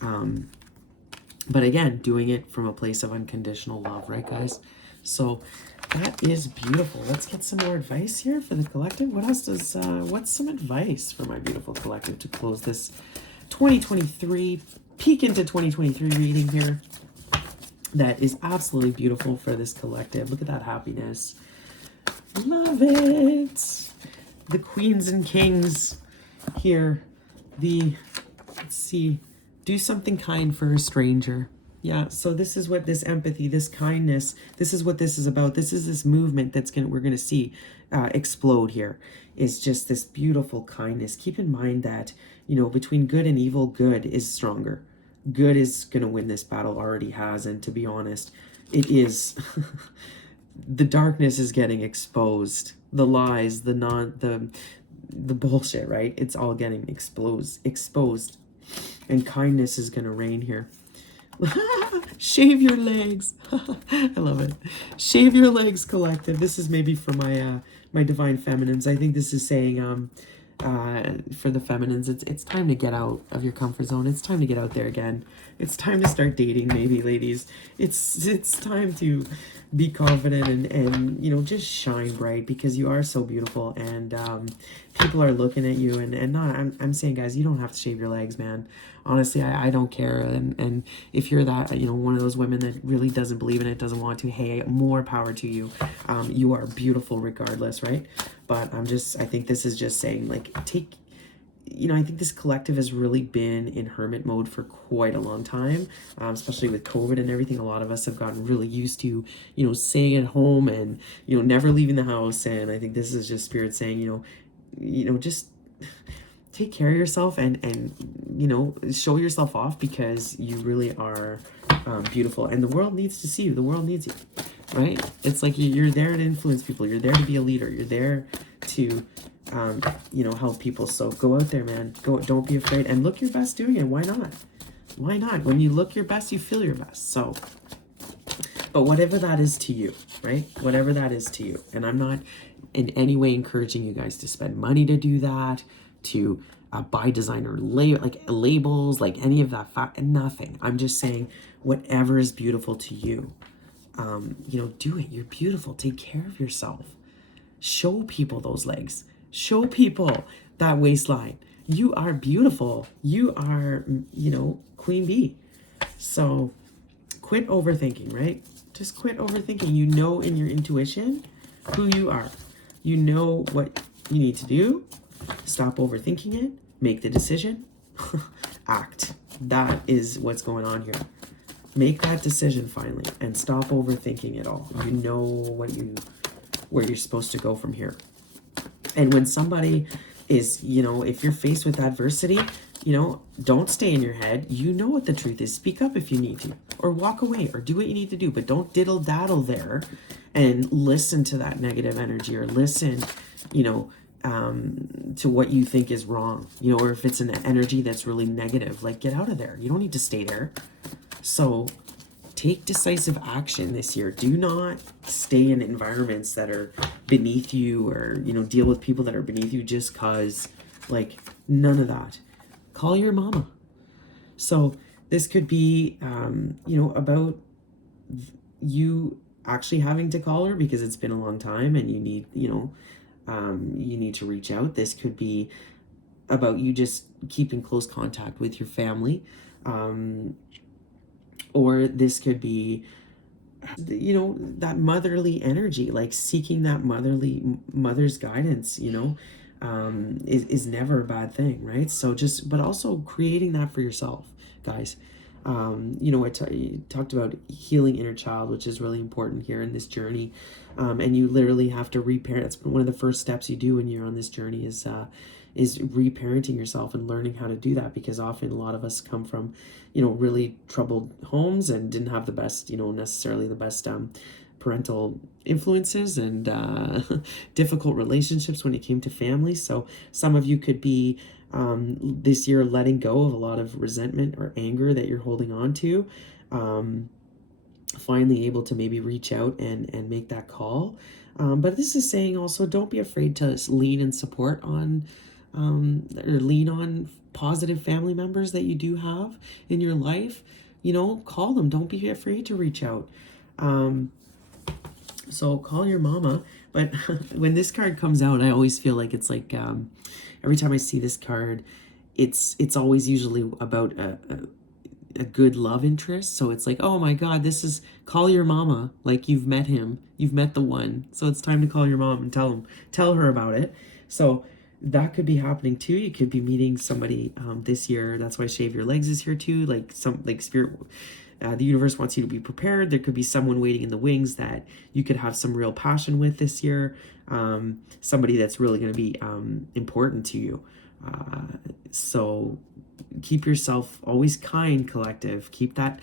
But again, doing it from a place of unconditional love, right, guys? So that is beautiful. Let's get some more advice here for the collective. What else does, what's some advice for my beautiful collective to close this 2023, peek into 2023 reading here? That is absolutely beautiful for this collective. Look at that happiness. Love it. The queens and kings here. Let's see, do something kind for a stranger. Yeah, so this is what this empathy, this kindness, this is what this is about. This is this movement we're gonna see explode here. Is just this beautiful kindness. Keep in mind that, you know, between good and evil, good is stronger. Good is gonna win this battle, already has, and to be honest, it is. The darkness is getting exposed. The lies, the bullshit, right? It's all getting exposed. And kindness is gonna reign here. Shave your legs. I love it. Shave your legs, collective. This is maybe for my divine feminines. I think this is saying for the feminines, it's time to get out of your comfort zone. It's time to get out there again. It's time to start dating, maybe, ladies. It's time to be confident and you know, just shine bright, because you are so beautiful, and people are looking at you, and not, I'm saying, guys, you don't have to shave your legs, man. Honestly, I don't care, and if you're that, you know, one of those women that really doesn't believe in it, doesn't want to, hey, more power to you. You are beautiful regardless, right? But I think this is just saying, like, you know, I think this collective has really been in hermit mode for quite a long time, especially with COVID and everything. A lot of us have gotten really used to, you know, staying at home and, you know, never leaving the house. And I think this is just spirit saying, you know, just take care of yourself, and you know, show yourself off, because you really are beautiful, and the world needs to see you. The world needs you, right? It's like you're there to influence people. You're there to be a leader. You're there to you know, help people. So go out there, man. Go, don't be afraid, and look your best doing it. Why not? Why not? When you look your best, you feel your best. So, but whatever that is to you, right? Whatever that is to you. And I'm not in any way encouraging you guys to spend money to do that, to buy designer labels, like any of that. Nothing. I'm just saying whatever is beautiful to you. You know, do it. You're beautiful. Take care of yourself. Show people those legs. Show people that waistline. You are beautiful. You are, you know, queen bee. So quit overthinking, right? Just quit overthinking. You know in your intuition who you are. You know what you need to do. Stop overthinking it. Make the decision. Act. That is what's going on here. Make that decision finally, and stop overthinking it all. You know where you're supposed to go from here. And when somebody is, you know, if you're faced with adversity, you know, don't stay in your head. You know what the truth is. Speak up if you need to, or walk away, or do what you need to do, but don't diddle daddle there and listen to that negative energy, or listen, you know, to what you think is wrong, you know, or if it's an energy that's really negative, like, get out of there. You don't need to stay there. So take decisive action this year. Do not stay in environments that are beneath you, or, you know, deal with people that are beneath you just cause, like, none of that. Call your mama. So this could be, you know, about you actually having to call her because it's been a long time and you need, you know, you need to reach out. This could be about you just keeping close contact with your family. Or this could be, you know, that motherly energy, like seeking that mother's guidance, you know, is never a bad thing, right? So just, but also creating that for yourself, guys. You know, I talked about healing inner child, which is really important here in this journey. And you literally have to reparent. That's one of the first steps you do when you're on this journey is reparenting yourself and learning how to do that, because often a lot of us come from, you know, really troubled homes and didn't have the best, you know, necessarily the best parental influences, and difficult relationships when it came to family. So some of you could be this year letting go of a lot of resentment or anger that you're holding on to, finally able to maybe reach out and make that call. But this is saying also, don't be afraid to lean and support on or lean on positive family members that you do have in your life. You know, call them. Don't be afraid to reach out. So call your mama. But when this card comes out, I always feel like it's like, every time I see this card, it's always usually about a good love interest. So it's like, oh my God, this is, call your mama. Like, you've met him, you've met the one. So it's time to call your mom and tell her about it. So that could be happening too. You could be meeting somebody this year. That's why Shave Your Legs is here too. Like spirit, the universe wants you to be prepared. There could be someone waiting in the wings that you could have some real passion with this year. Somebody that's really going to be important to you. So keep yourself always kind, collective. Keep that.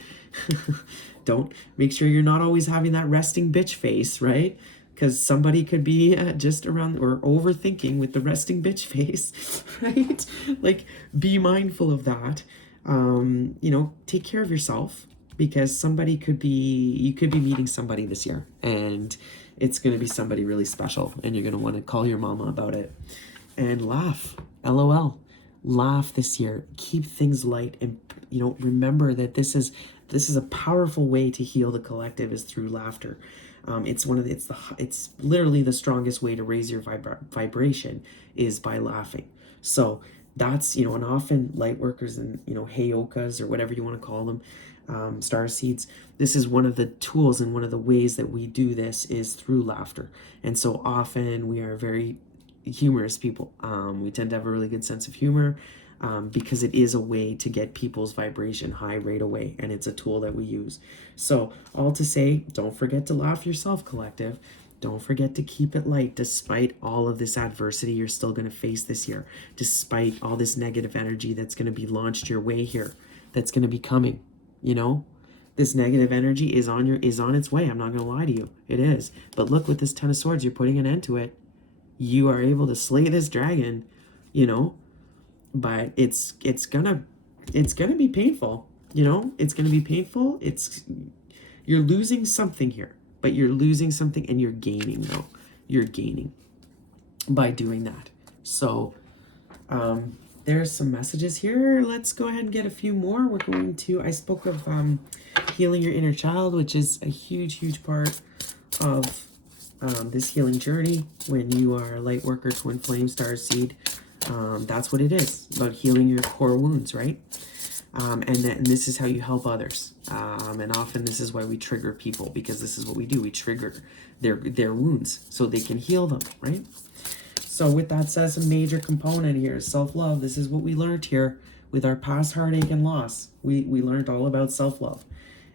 Don't, make sure you're not always having that resting bitch face, right? Because somebody could be just around or overthinking with the resting bitch face, right? Like, be mindful of that. You know, take care of yourself, because you could be meeting somebody this year, and it's going to be somebody really special, and you're going to want to call your mama about it and laugh. LOL. Laugh this year. Keep things light, and remember that this is a powerful way to heal the collective is through laughter. It's literally the strongest way to raise your vibration is by laughing. So that's, and often light workers and, heyokas or whatever you want to call them, star seeds, this is one of the tools and one of the ways that we do this is through laughter. And so often we are very humorous people. We tend to have a really good sense of humor, because it is a way to get people's vibration high right away, and it's a tool that we use. So all to say, don't forget to laugh yourself, collective. Don't forget to keep it light despite all of this adversity you're still going to face this year, despite all this negative energy that's going to be launched your way here, that's going to be coming. This negative energy is on its way. I'm not going to lie to you. It is. But look, with this 10 of Swords, you're putting an end to it. You are able to slay this dragon, but it's gonna be painful. It's gonna be painful. You're losing something here, but you're losing something and you're gaining though. You're gaining by doing that. So there's some messages here. Let's go ahead and get a few more. I spoke of healing your inner child, which is a huge part of this healing journey. When you are a light worker, twin flame, star seed, that's what it is, about healing your core wounds, right? And this is how you help others. And often this is why we trigger people, because this is what we do. We trigger their wounds so they can heal them, right? So with that said, a major component here is self-love. This is what we learned here with our past heartache and loss. We learned all about self-love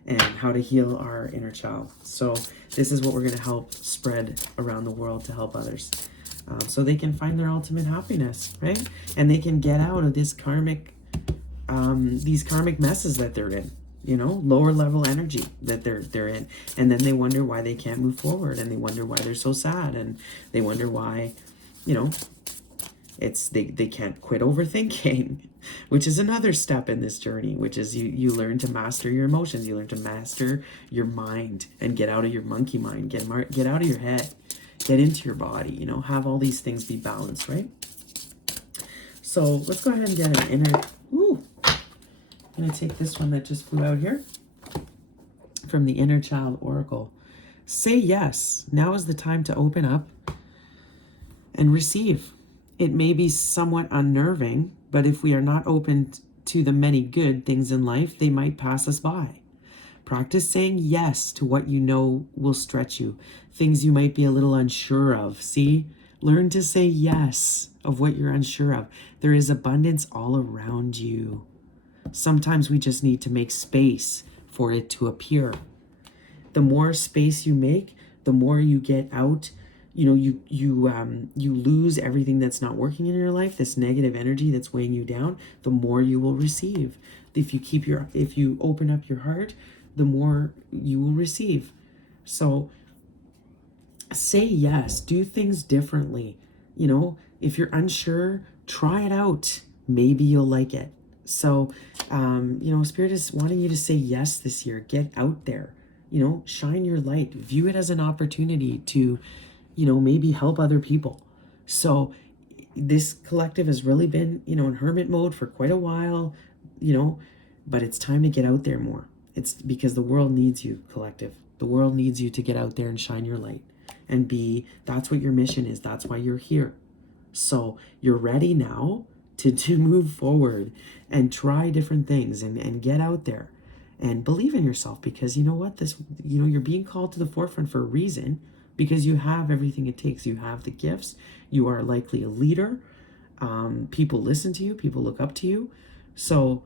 and how to heal our inner child. So this is what we're going to help spread around the world to help others, so they can find their ultimate happiness, right? And they can get out of this these karmic messes that they're in, lower level energy that they're in. And then they wonder why they can't move forward, and they wonder why they're so sad, and they wonder why, they can't quit overthinking, which is another step in this journey, which is you learn to master your emotions. You learn to master your mind and get out of your monkey mind, get out of your head, get into your body, have all these things be balanced, right? So let's go ahead and get an inner, I'm going to take this one that just flew out here from the Inner Child Oracle. Say yes. Now is the time to open up and receive. It may be somewhat unnerving, but if we are not open to the many good things in life, they might pass us by. Practice saying yes to what you know will stretch you, things you might be a little unsure of. See? Learn to say yes of what you're unsure of. There is abundance all around you. Sometimes we just need to make space for it to appear. The more space you make, the more you get out. You lose everything that's not working in your life, this negative energy that's weighing you down. The more you will receive. If you open up your heart, the more you will receive. So say yes. Do things differently. If you're unsure, try it out. Maybe you'll like it. So, Spirit is wanting you to say yes this year. Get out there, shine your light, view it as an opportunity to, maybe help other people. So this collective has really been, in hermit mode for quite a while, but it's time to get out there more. It's because the world needs you, collective. The world needs you to get out there and shine your light and that's what your mission is. That's why you're here. So you're ready now to move forward and try different things and get out there and believe in yourself, because you know what, you're being called to the forefront for a reason, because you have everything it takes. You have the gifts. You are likely a leader. People listen to you. People look up to you. So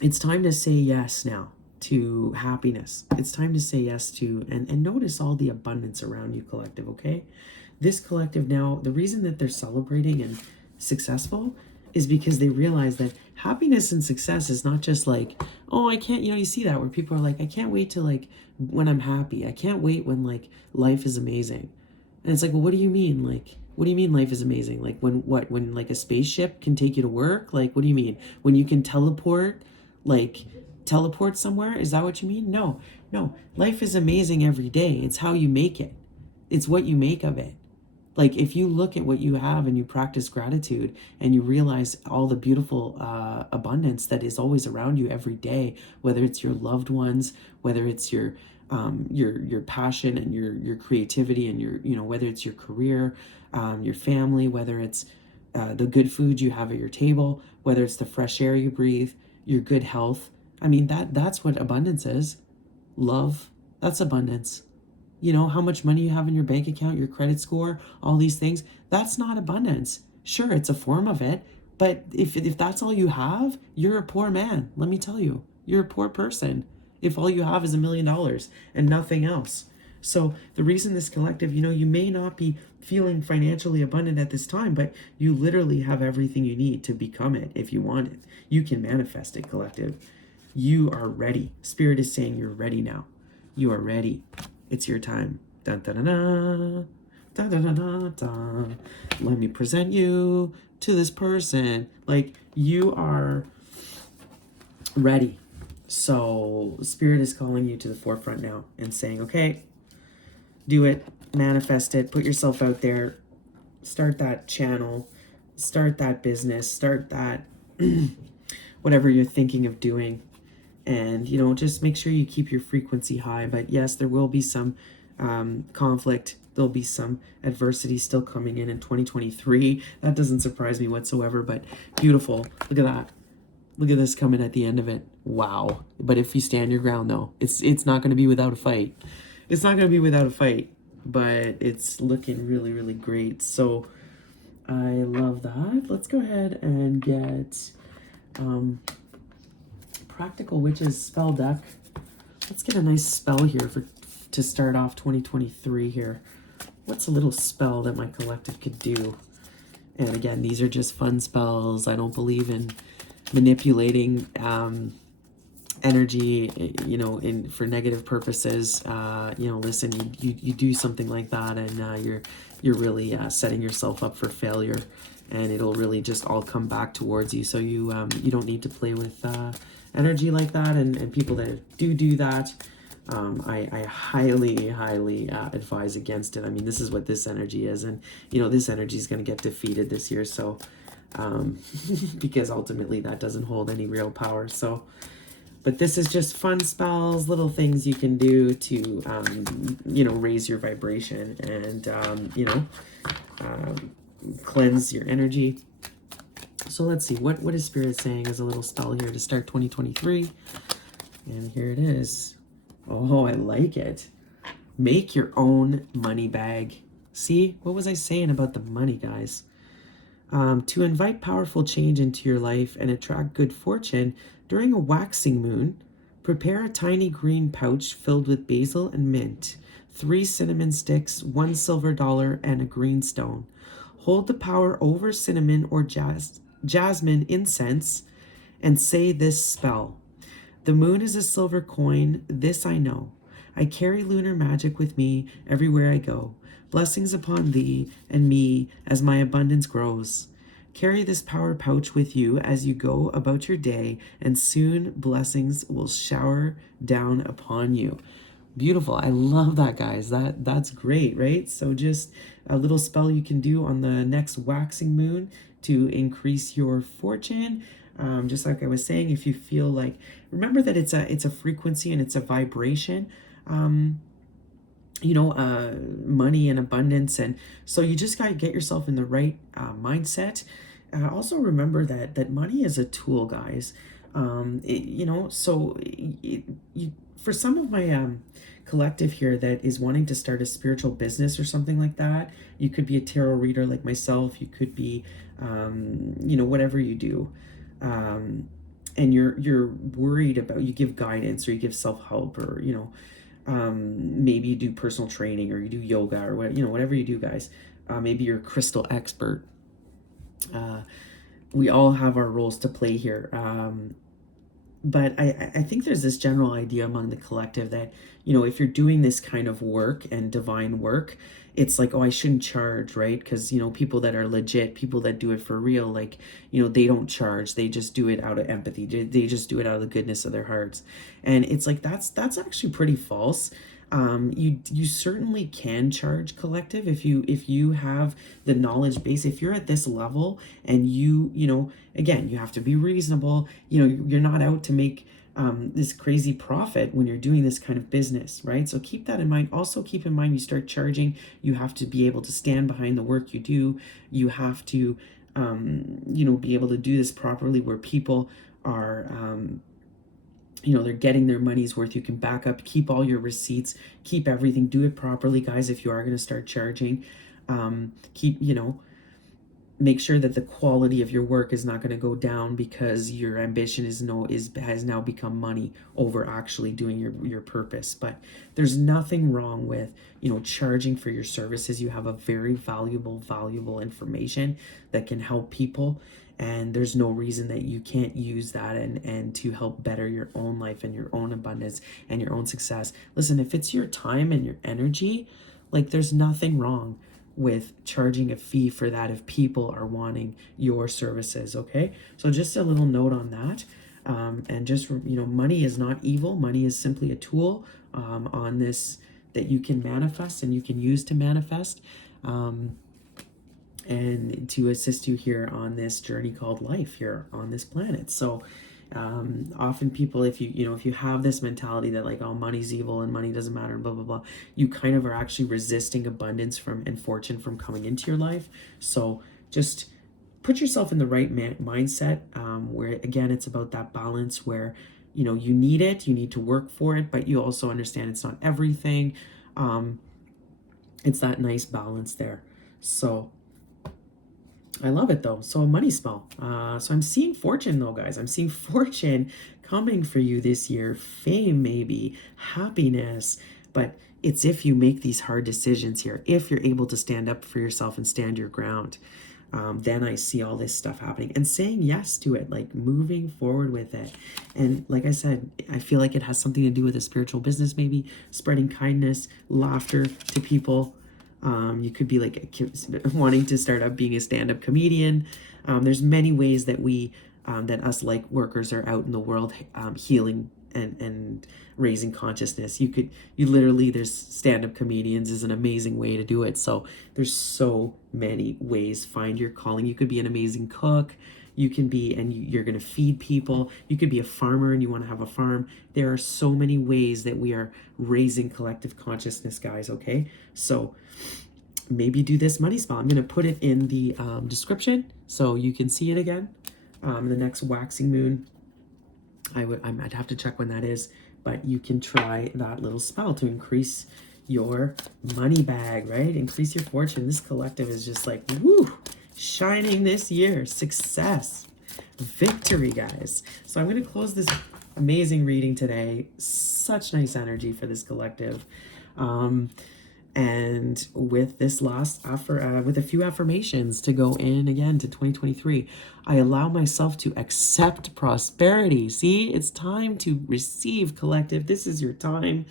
it's time to say yes now to happiness. It's time to say yes to, and notice all the abundance around you, collective, okay? This collective now, the reason that they're celebrating and successful is because they realize that happiness and success is not just like, oh, I can't, you see that where people are like, I can't wait to when I'm happy. I can't wait when life is amazing. And it's like, well, what do you mean? What do you mean life is amazing? When a spaceship can take you to work? What do you mean? When you can teleport somewhere? Is that what you mean? No. Life is amazing every day. It's how you make it. It's what you make of it. Like if you look at what you have and you practice gratitude and you realize all the beautiful abundance that is always around you every day, whether it's your loved ones, whether it's your passion and your creativity and whether it's your career, your family, whether it's the good food you have at your table, whether it's the fresh air you breathe, your good health. I mean, that's what abundance is. Love, that's abundance. How much money you have in your bank account, your credit score, all these things, that's not abundance. Sure, it's a form of it, but if that's all you have, you're a poor man. Let me tell you, you're a poor person if all you have is $1,000,000 and nothing else. So the reason this collective, you may not be feeling financially abundant at this time, but you literally have everything you need to become it if you want it. You can manifest it, collective. You are ready. Spirit is saying you're ready now. You are ready. It's your time. Dun, dun, dun, dun. Dun, dun, dun, dun, dun. Let me present you to this person. Like, you are ready. So Spirit is calling you to the forefront now and saying, okay, do it, manifest it, put yourself out there, start that channel, start that business, start that whatever you're thinking of doing. And, just make sure you keep your frequency high. But yes, there will be some conflict. There'll be some adversity still coming in 2023. That doesn't surprise me whatsoever, but beautiful. Look at that. Look at this coming at the end of it. Wow. But if you stand your ground, though, it's not going to be without a fight. It's not going to be without a fight, but it's looking really, really great. So I love that. Let's go ahead and get Practical Witches spell deck. Let's get a nice spell here to start off 2023 here. What's a little spell that my collective could do? And again, these are just fun spells. I don't believe in manipulating energy, for negative purposes. Listen, you do something like that, and you're really setting yourself up for failure, and it'll really just all come back towards you. So you don't need to play with energy like that, and people that do that, I highly advise against it. I mean, this is what this energy is, and this energy is going to get defeated this year. So because ultimately that doesn't hold any real power. So, but this is just fun spells, little things you can do to raise your vibration and cleanse your energy. So let's see, what is Spirit saying as a little spell here to start 2023? And here it is. Oh, I like it. Make your own money bag. See, what was I saying about the money, guys? To invite powerful change into your life and attract good fortune during a waxing moon, prepare a tiny green pouch filled with basil and mint, 3 cinnamon sticks, 1 silver dollar, and a green stone. Hold the power over cinnamon or jasmine incense and say this spell. The moon is a silver coin, this I know. I carry lunar magic with me everywhere I go. Blessings upon thee and me as my abundance grows. Carry this power pouch with you as you go about your day, and soon blessings will shower down upon you. Beautiful. I love that, guys. That's great, right? So just a little spell you can do on the next waxing moon to increase your fortune. Just like I was saying, if you feel like, remember that it's a frequency and it's a vibration. Money and abundance, and so you just got to get yourself in the right mindset. Also remember that money is a tool, guys. For some of my collective here that is wanting to start a spiritual business or something like that, you could be a tarot reader like myself. You could be, whatever you do. And you're worried about, you give guidance or you give self-help, or maybe you do personal training or you do yoga or whatever you do, guys. Maybe you're a crystal expert. We all have our roles to play here. But I think there's this general idea among the collective that, if you're doing this kind of work and divine work, it's like, oh, I shouldn't charge, right? Because, people that are legit, people that do it for real, like, they don't charge. They just do it out of empathy. They just do it out of the goodness of their hearts. And it's like, that's actually pretty false. You certainly can charge collective if you have the knowledge base. If you're at this level and you know, again, you have to be reasonable. You know, you're not out to make this crazy profit when you're doing this kind of business, right? So keep that in mind. Also keep in mind, you start charging, you have to be able to stand behind the work you do. You have to you know, be able to do this properly where people are you know, they're getting their money's worth. You can back up, keep all your receipts, keep everything, do it properly, guys. If you are going to start charging, keep, you know, make sure that the quality of your work is not going to go down because your ambition has now become money over actually doing your purpose. But there's nothing wrong with, you know, charging for your services. You have a very valuable information that can help people, and there's no reason that you can't use that and to help better your own life and your own abundance and your own success. Listen, if it's your time and your energy, like, there's nothing wrong with charging a fee for that if people are wanting your services. Okay, so just a little note on that. And just, you know, money is not evil. Money is simply a tool on this that you can manifest and you can use to manifest and to assist you here on this journey called life here on this planet. So often people, if you have this mentality that, like, oh, money's evil and money doesn't matter and blah blah blah, you kind of are actually resisting abundance from and fortune from coming into your life. So just put yourself in the right mindset, where, again, it's about that balance where, you know, you need to work for it, but you also understand it's not everything. It's that nice balance there. So I love it though. So a money spell. So I'm seeing fortune though, guys. I'm seeing fortune coming for you this year. Fame, maybe happiness, but it's if you make these hard decisions here. If you're able to stand up for yourself and stand your ground, then I see all this stuff happening and saying yes to it, like moving forward with it. And like I said, I feel like it has something to do with a spiritual business, maybe spreading kindness, laughter to people. You could be like wanting to start up being a stand-up comedian. There's many ways that that us light workers are out in the world healing and raising consciousness. You literally, there's stand-up comedians is an amazing way to do it. So there's so many ways. Find your calling. You could be an amazing cook. You can be, and you're going to feed people. You could be a farmer and you want to have a farm. There are so many ways that we are raising collective consciousness, guys. Okay, so maybe do this money spell. I'm going to put it in the description so you can see it again. The next waxing moon, I'd have to check when that is, but you can try that little spell to increase your money bag, right? Increase your fortune. This collective is just like, woo, shining this year. Success, victory, guys. So I'm going to close this amazing reading today. Such nice energy for this collective. And with this with a few affirmations to go in again to 2023, I allow myself to accept prosperity. See, it's time to receive, collective. This is your time.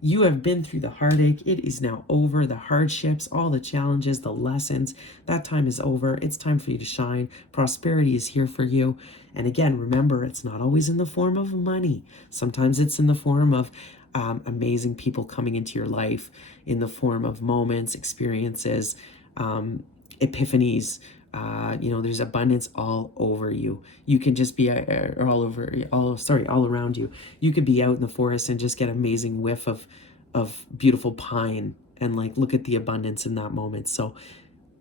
You have been through the heartache. It is now over. The hardships, all the challenges, the lessons, that time is over. It's time for you to shine. Prosperity is here for you. And again, remember, it's not always in the form of money. Sometimes it's in the form of amazing people coming into your life, in the form of moments, experiences, epiphanies. There's abundance all over you. You can just be all around you. You could be out in the forest and just get amazing whiff of beautiful pine and, like, look at the abundance in that moment. So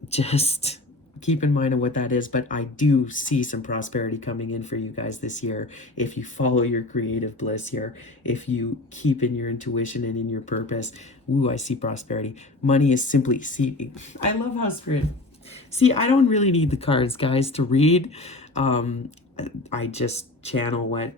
just keep in mind of what that is. But I do see some prosperity coming in for you guys this year if you follow your creative bliss here, if you keep in your intuition and in your purpose. Ooh, I see prosperity. Money is simply, see, I love how spirit, see, I don't really need the cards, guys, to read. I just channel what,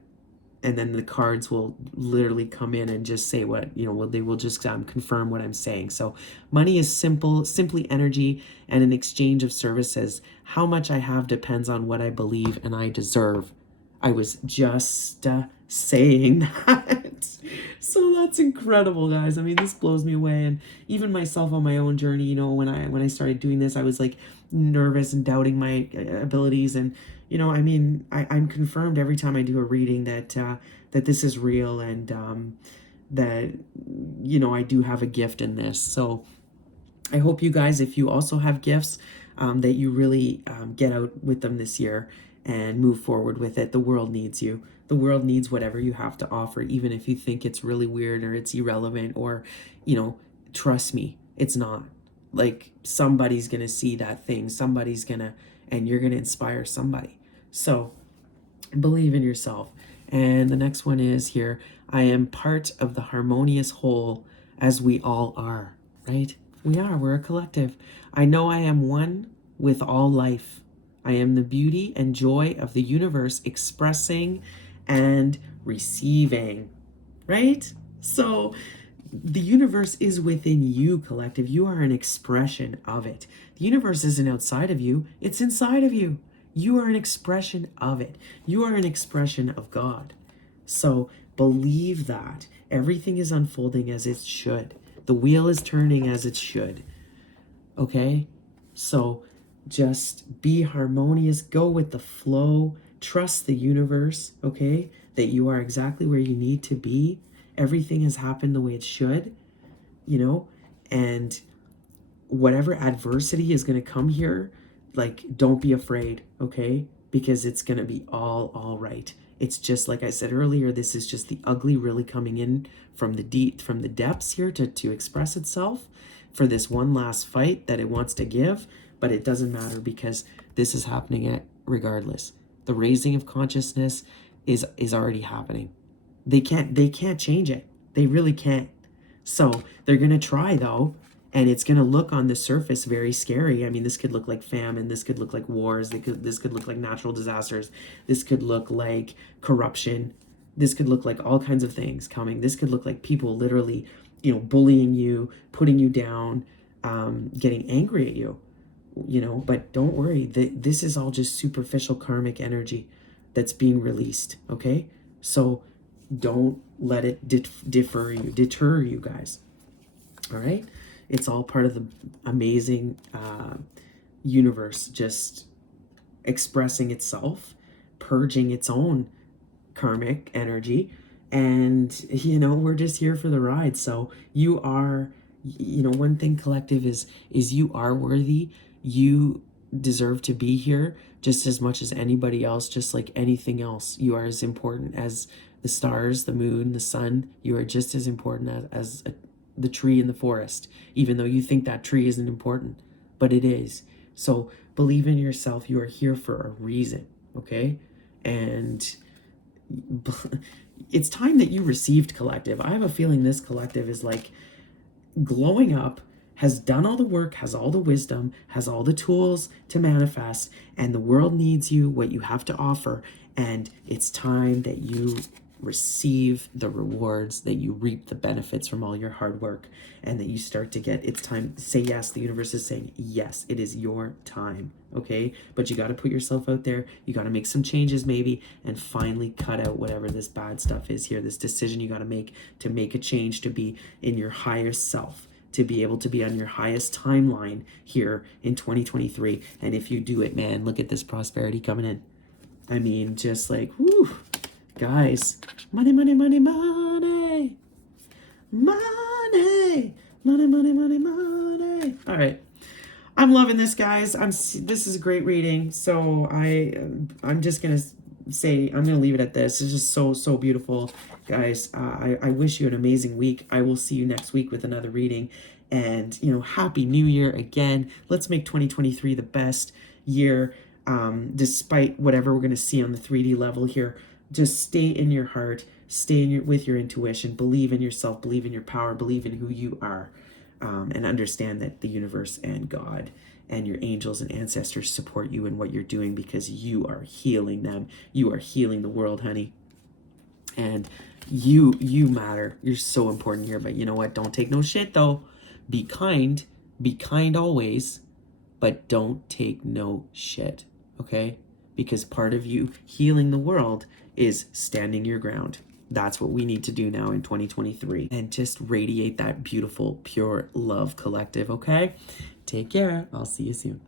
and then the cards will literally come in and just say what, they will just confirm what I'm saying. So money is simply energy and an exchange of services. How much I have depends on what I believe and I deserve. I was just saying that. So that's incredible, guys. I mean, this blows me away. And even myself on my own journey, when I started doing this, I was like nervous and doubting my abilities. And I'm confirmed every time I do a reading that that this is real. And that, you know, I do have a gift in this. So I hope you guys, if you also have gifts, that you really get out with them this year and move forward with it. The world needs you. The world needs whatever you have to offer, even if you think it's really weird or it's irrelevant or, you know, trust me, it's not. Like, somebody's going to see that thing. Somebody's going to, and you're going to inspire somebody. So believe in yourself. And the next one is here, I am part of the harmonious whole, as we all are, right? We are. We're a collective. I know I am one with all life. I am the beauty and joy of the universe, expressing and receiving, right? So the universe is within you, collective. You are an expression of it. The universe isn't outside of you, it's inside of you. You are an expression of it. You are an expression of God. So believe that everything is unfolding as it should. The wheel is turning as it should. Okay? So just be harmonious, go with the flow, trust the universe, okay? That you are exactly where you need to be. Everything has happened the way it should, you know? And whatever adversity is going to come here, like, don't be afraid, okay? Because it's going to be all right. It's just like I said earlier, this is just the ugly really coming in from the depths here to express itself for this one last fight that it wants to give, but it doesn't matter because this is happening regardless. The raising of consciousness is already happening. They can't change it. They really can't. So they're going to try though, and it's going to look on the surface very scary. I mean, this could look like famine. This could look like wars. This could look like natural disasters. This could look like corruption. This could look like all kinds of things coming. This could look like people literally, you know, bullying you, putting you down, getting angry at you, you know. But don't worry. This is all just superficial karmic energy that's being released, okay? So don't let it deter you guys, all right? It's all part of the amazing universe just expressing itself, purging its own karmic energy. And, you know, we're just here for the ride. So you are, you know, one thing, collective, is you are worthy. You deserve to be here just as much as anybody else, just like anything else. You are as important as the stars, the moon, the sun. You are just as important as the tree in the forest, even though you think that tree isn't important, but it is. So believe in yourself. You are here for a reason, okay? And it's time that you received, collective. I have a feeling this collective is like glowing up, has done all the work, has all the wisdom, has all the tools to manifest, and the world needs you, what you have to offer, and it's time that you receive the rewards, that you reap the benefits from all your hard work, and that you start to get, it's time, say yes. The universe is saying yes, it is your time, okay? But you got to put yourself out there. You got to make some changes maybe, and finally cut out whatever this bad stuff is here, this decision you got to make a change, to be in your highest self, to be able to be on your highest timeline here in 2023. And if you do it, man, look at this prosperity coming in. I mean, just like, whoo, guys, money, money, money, money, money, money, money, money, money. All right, I'm loving this, guys. This is a great reading. So I'm just gonna say, I'm gonna leave it at this. It's just so beautiful, guys. I wish you an amazing week. I will see you next week with another reading, and you know, happy new year again. Let's make 2023 the best year, despite whatever we're gonna see on the 3D level here. Just stay in your heart, stay with your intuition, believe in yourself, believe in your power, believe in who you are, and understand that the universe and God and your angels and ancestors support you in what you're doing, because you are healing them. You are healing the world, honey. And you matter. You're so important here. But you know what? Don't take no shit, though. Be kind always, but don't take no shit, okay? Because part of you healing the world is standing your ground. That's what we need to do now in 2023, and just radiate that beautiful, pure love, collective, okay? Take care. I'll see you soon.